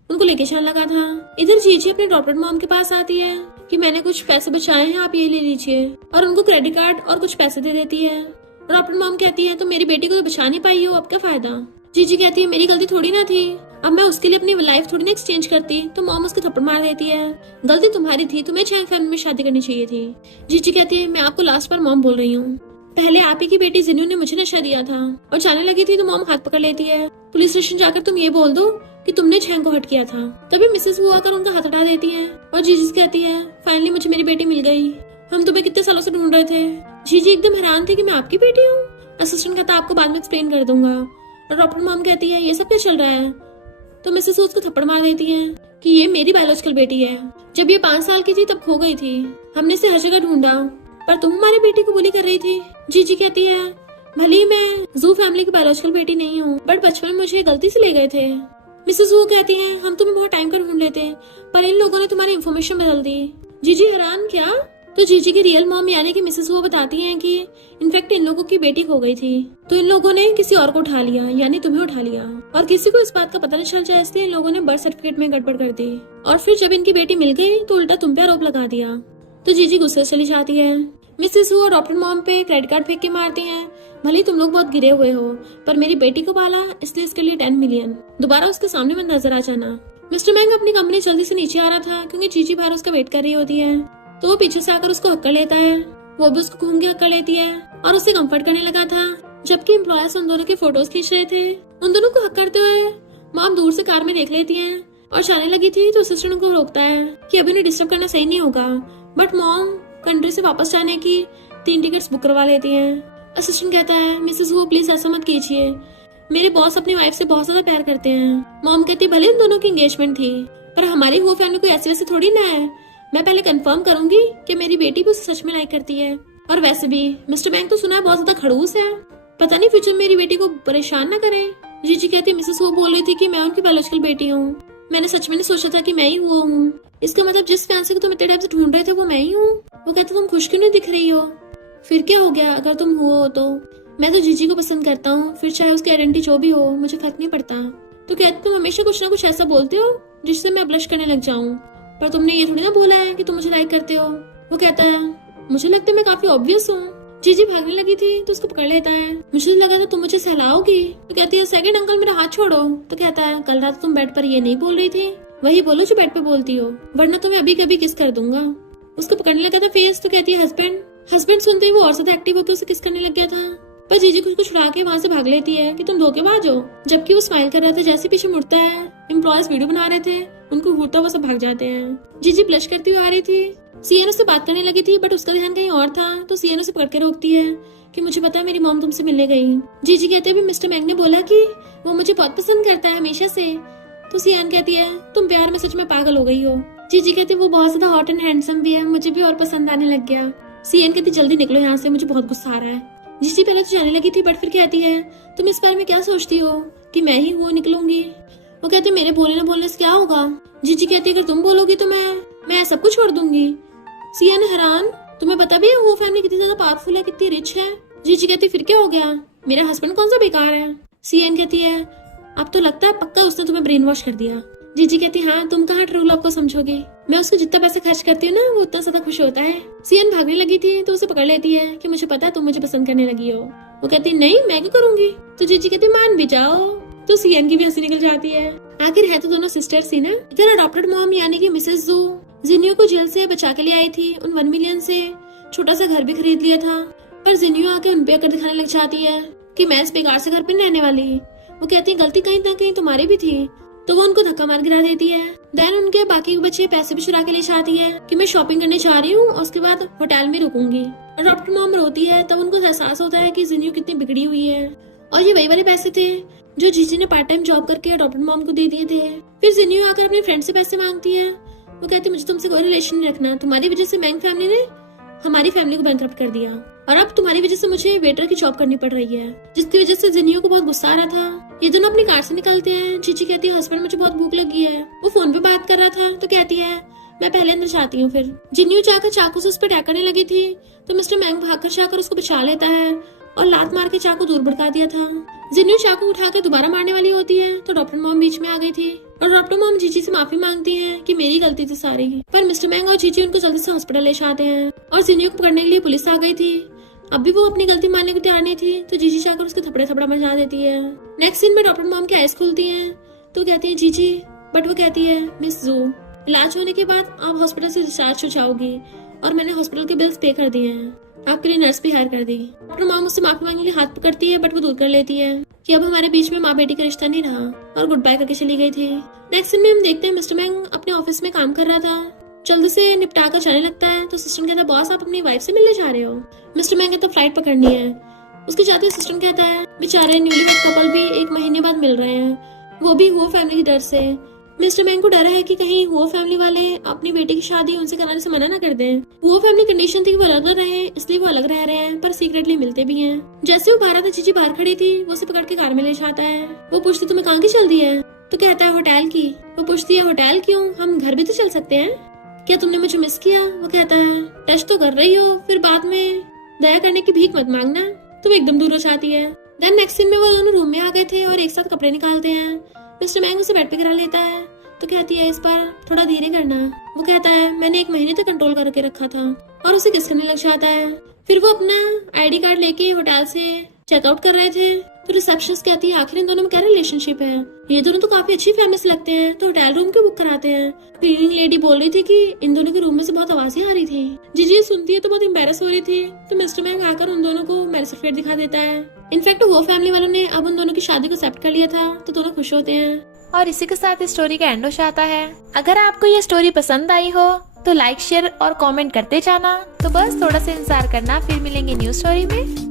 उनको लेके चलने लगा था। इधर जीजी अपने डॉक्टर मॉम के पास आती है कि मैंने कुछ पैसे बचाए हैं, आप ये ले लीजिए, और उनको क्रेडिट कार्ड और कुछ पैसे दे देती है। डॉक्टर मॉम कहती है तो मेरी बेटी को तो बचा नहीं पाई हो, अब क्या फायदा? जीजी कहती है मेरी गलती थोड़ी ना थी, अब मैं उसके लिए अपनी लाइफ थोड़ी ना एक्सचेंज करती। तो मॉम उसके थप्पड़ मार देती है, गलती तुम्हारी थी, तुम्हें चैंग फैमिली में शादी करनी चाहिए थी। जीजी कहती है मैं आपको लास्ट बार मॉम बोल रही हूँ, पहले आप ही की बेटी जिन्नू ने मुझे नशा दिया था। और जाने लगी थी तो मॉम हाथ पकड़ लेती है, पुलिस स्टेशन जाकर तुम ये बोल दो कि तुमने चैंग को हट किया था। तभी मिसेस वो आकर उनका हाथ हटा देती है, और जीजी कहती है फाइनली मुझे मेरी बेटी मिल गई, हम तुम्हें कितने सालों से ढूंढ रहे थे। जीजी एकदम हैरान थी कि मैं आपकी बेटी हूँ। असिस्टेंट कहता आपको बाद में एक्सप्लेन कर दूंगा। और डॉक्टर मॉम कहती है ये सब क्या चल रहा है? तो मिसेस उसको थप्पड़ मार देती है कि ये मेरी बायोलॉजिकल बेटी है, जब ये 5 साल की थी तब खो गई थी, हमने इसे हर जगह ढूंढा, पर तुम हमारी बेटी को बुली कर रही थी। जीजी कहती है भली मैं जू फैमिली की बायोलॉजिकल बेटी नहीं हूँ, बट बचपन में मुझे गलती से ले गए थे। मिसेस वो कहती है हम तुम्हें बहुत टाइम कर ढूंढ लेते, पर इन लोगों ने तुम्हारी इन्फॉर्मेशन बदल दी। जीजी हैरान क्या? तो जीजी की रियल मॉम यानी कि मिसेस वो बताती हैं कि इनफैक्ट इन लोगों की बेटी खो गई थी, तो इन लोगों ने किसी और को उठा लिया, यानी तुम्हें उठा लिया, और किसी को इस बात का पता नहीं चल जाए इसलिए इन लोगों ने बर्थ सर्टिफिकेट में गड़बड़ कर दी, और फिर जब इनकी बेटी मिल गई तो उल्टा तुम पे आरोप लगा दिया। तो जीजी गुस्से से चली जाती है। मिसेस वो और डॉक्टर मॉम पे क्रेडिट कार्ड फेंक के मारती हैं, भले तुम लोग बहुत गिरे हुए हो, पर मेरी बेटी को पाला इसलिए इसके लिए 10 मिलियन, दोबारा उसके सामने मत नजर आ जाना। मिस्टर मैंग अपनी कंपनी जल्दी से नीचे आ रहा था क्योंकि जीजी बाहर उसका वेट कर रही होती है, तो वो पीछे से आकर उसको हक्कर लेता है, वो भी उसको घूम के हक्कर लेती है और उसे कंफर्ट करने लगा था, जबकि एम्प्लॉयर्स उन दोनों के फोटोज खींच रहे थे। उन दोनों को हक करते हुए मॉम दूर से कार में देख लेती है और जाने लगी थी, तो असिस्टेंट को रोकता है कि अभी उन्हें डिस्टर्ब करना सही नहीं होगा, बट मॉम कंट्री से वापस जाने की 3 टिकट्स बुक करवा लेती हैं। असिस्टेंट कहता है मिसेस वो प्लीज ऐसा मत कीजिए, मेरे बॉस अपनी वाइफ से बहुत ज्यादा प्यार करते हैं। मॉम कहती है भले इन दोनों की एंगेजमेंट थी, पर हमारी वो फैमिली कोई ऐसे वैसे थोड़ी ना है, मैं पहले कंफर्म करूंगी कि मेरी बेटी भी उसे सच में लाइक करती है। और वैसे भी मिस्टर बैंक तो सुना है बहुत ज्यादा खड़ूस है, पता नहीं फ्यूचर मेरी बेटी को परेशान ना करे। जीजी कहती है मिसेस वो बोल रही थी कि मैं उनकी बायोलॉजिकल बेटी हूँ, मैंने सच में नहीं सोचा था कि मैं ही वो हूँ, इसका मतलब जिस फैंसी को तुम इतने टाइम से ढूंढ रहे थे वो मैं ही हूँ। वो कहते तुम खुश क्यों नहीं दिख रही हो? फिर क्या हो गया अगर तुम हो तो? मैं तो जीजी को पसंद करता हूँ, फिर चाहे उसकी आइडेंटिटी जो भी हो मुझे फर्क नहीं पड़ता। तो कहते तुम हमेशा कुछ ना कुछ ऐसा बोलते हो जिससे मैं ब्लश करने लग जाऊँ, पर तुमने ये थोड़ी ना बोला है कि तुम मुझे लाइक करते हो। वो कहता है मुझे लगता है मैं काफी ऑब्वियस हूँ। जीजी भागने लगी थी तो उसको पकड़ लेता है, मुझे लगा था तुम मुझे सहलाओगी। तो कहती है सेकंड अंकल मेरा हाथ छोड़ो। तो कहता है कल रात तुम बेड पर ये नहीं बोल रही थी, वही बोलो जो बेड पे बोलती हो, वरना तुम्हें अभी कभी किस कर दूंगा। उसको पकड़ने लगा था फेस, तो कहती है हस्बैंड। हस्बैंड सुनते ही वो और ज्यादा एक्टिव होकर उसे किस करने लग गया था, पर जीजी को छुड़ा के वहाँ से भाग लेती है कि तुम धोखेबाज हो। जबकि वो स्माइल कर रहा था, जैसे पीछे मुड़ता है एम्प्लॉयज वीडियो बना रहे थे, उनको घूरता हुआ सब भाग जाते हैं। जीजी ब्लश करती हुई आ रही थी, सीएन उससे बात करने लगी थी, बट उसका ध्यान कहीं और था, तो सीएन उसे पकड़ के रोकती है कि मुझे पता है मेरी मॉम तुमसे मिलने गई। जीजी कहते हैं मिस्टर मैंग ने बोला कि वो मुझे बहुत पसंद करता है हमेशा से। तो सीएन कहती है तुम प्यार में सच में पागल हो गई हो। जीजी कहती है वो बहुत ज्यादा हॉट एंड हैंडसम भी है, मुझे भी और पसंद आने लग गया। सीएन कहती जल्दी निकलो यहाँ से, मुझे बहुत गुस्सा आ रहा है। जीजी पहले तो जाने लगी थी, बट फिर कहती है तुम इस बारे में क्या सोचती हो कि मैं ही वो निकलूंगी? वो कहते मेरे बोलने न बोलने से क्या होगा? जीजी कहती है अगर तुम बोलोगी तो मैं सब कुछ छोड़ दूंगी। सियान हैरान, तुम्हें पता भी है वो फैमिली कितनी ज्यादा पावरफुल है, कितनी रिच है? जीजी कहती फिर क्या हो गया, मेरा हस्बैंड कौन सा बेकार है? सियान कहती है अब तो लगता है पक्का उसने तुम्हें ब्रेन वॉश कर दिया। जीजी कहती हाँ, तुम कहाँ ट्रू लव को समझोगे, मैं उसको जितना पैसे खर्च करती हूँ ना वो उतना ज्यादा खुश होता है। सियान भागने लगी थी तो उसे पकड़ लेती है कि मुझे पता है तुम मुझे पसंद करने लगी हो। वो कहती नहीं, मैं क्यों करूंगी? तो जीजी कहती मान भी जाओ। तो सियान की भी हंसी निकल जाती है। आखिर है तो दोनों सिस्टर्स ही ना। इधर अडॉप्टेड मॉम यानी कि मिसेस जू जिन्यू को जेल से बचा के ले आई थी। उन 1 मिलियन से छोटा सा घर भी खरीद लिया था, पर जिन्यू आके उन पे अकड़ दिखाने लग जाती है कि मैं इस बेकार से घर पे नहीं रहने वाली। वो कहती है गलती कहीं ना कहीं तुम्हारी भी थी, तो वो उनको धक्का मार गिरा देती है। देन उनके बाकी बच्चे पैसे भी चुरा के ले जाती है कि मैं शॉपिंग करने जा रही हूँ और उसके बाद होटल में रुकूंगी। अडॉप्टेड मॉम रोती है, तब उनको एहसास होता है कि जिन्यू कितनी बिगड़ी हुई है। और ये वही वाले पैसे थे जो जीजी ने पार्ट टाइम जॉब करके अडॉप्टेड मॉम को दे दिए थे। फिर जिन्यू आकर अपने फ्रेंड से पैसे मांगती है। वो कहती है मुझे तुमसे कोई रिलेशन नहीं रखना, तुम्हारी वजह से मैंग फैमिली ने हमारी फैमिली को बैंकरप्ट कर दिया और अब तुम्हारी वजह से मुझे वेटर की जॉब करनी पड़ रही है, जिसकी वजह से जिन्यू को बहुत गुस्सा आ रहा था। ये दोनों अपनी कार से निकलते हैं। जीजी कहती है हस्बैंड मुझे बहुत भूख लगी है। वो फोन पे बात कर रहा था तो कहती है मैं पहले अंदर जाती हूँ। फिर जिन्यू जाकर चाकू से उस पर अटैक करने लगी थी तो मिस्टर मैंग भागकर जाकर उसको बचा लेता है और लात मार के चाकू दूर भड़का दिया था। जिन्यू चाकू उठाकर दोबारा मारने वाली होती है तो डॉक्टर मॉम बीच में आ गई थी और डॉक्टर मॉम जीजी से माफी मांगती है कि मेरी गलती थी सारी। पर मिस्टर मैंग और जीजी उनको जल्दी से हॉस्पिटल ले जाते हैं और जिन्यू को पकड़ने के लिए पुलिस आ गई थी। अब भी वो अपनी गलती मानने को तैयार नहीं थी तो जीजी जाकर उसके थपड़ा मचा देती है। नेक्स्ट सीन में डॉक्टर मॉम की आइज खुलती हैं तो कहती है जीजी, बट वो कहती है मिस जू इलाज होने के बाद आप हॉस्पिटल से डिस्चार्ज हो जाओगी और मैंने हॉस्पिटल के बिल्स पे कर दिए हैं, आपके लिए नर्स भी हायर कर दी। डॉक्टर मॉम उससे माफी मांगने के लिए हाथ पकड़ती है बट वो दूर कर लेती है कि अब हमारे बीच में माँ बेटी का रिश्ता नहीं रहा और गुड बाय करके चली गई थी। नेक्स्ट सीन में हम देखते हैं मिस्टर मैंग अपने ऑफिस में काम कर रहा था, जल्दी से निपटा कर जाने लगता है तो सिस्टम कहता है बॉस आप अपनी वाइफ से मिलने जा रहे हो? मिस्टर मैंग कहता फ्लाइट पकड़नी है। उसके जाते सिस्टम कहता है बेचारे न्यूलीवेड कपल भी 1 महीने बाद मिल रहे हैं, वो भी वो फैमिली की डर से। मिस्टर मैंग को डर है कि कहीं वो फैमिली वाले अपनी बेटी की शादी उनसे कराने से मना ना कर दें। वो फैमिली कंडीशन थी कि वो अलग रहे, इसलिए वो अलग रह रहे हैं पर सीक्रेटली मिलते भी हैं। जैसे वो बाहर था जीजी बाहर खड़ी थी, वो उसे पकड़ के कार में ले जाता है। वो पूछती तुम्हें कहाँ की चल दी है? तो कहता है होटल की। वो पूछती है होटल क्यों, हम घर भी तो चल सकते हैं, क्या तुमने मुझे मिस किया? वो कहता है टच तो कर रही हो, फिर बाद में दया करने की भीख मत मांगना। तो वो एकदम दूर हो जाती है। देन नेक्स्ट सीन में वो दोनों रूम में आ गए थे और एक साथ कपड़े निकालते हैं। मिस्टर मैंग उसे बेड पे गिरा लेता है तो कहती है इस बार थोड़ा धीरे करना। वो कहता है मैंने 1 महीने तक कंट्रोल करके रखा था और उसे किस करने लग जाता है। फिर वो अपना आईडी कार्ड लेके होटल से चेकआउट कर रहे थे तो रिसेप्शनिस्ट कहती है आखिर इन दोनों में क्या रिलेशनशिप है, ये दोनों तो काफी अच्छी फैमिली से लगते हैं, तो होटल रूम क्यों बुक कराते हैं? क्लीनिंग लेडी बोल रही थी कि इन दोनों के रूम में से बहुत आवाजें आ रही थी। जीजी सुनती है तो बहुत एम्बेरस हो रही थी तो मिस्टर मैंग आकर उन दोनों को मैरिज सर्टिफिकेट दिखा देता है। इनफैक्ट वो फैमिली वालों ने अब उन दोनों की शादी को एक्सेप्ट कर लिया था तो दोनों खुश होते हैं। और इसी के साथ इस स्टोरी का एंड हो जाता है। अगर आपको ये स्टोरी पसंद आई हो तो लाइक शेयर और कमेंट करते जाना। तो बस थोड़ा सा इंतजार करना, फिर मिलेंगे न्यू स्टोरी में।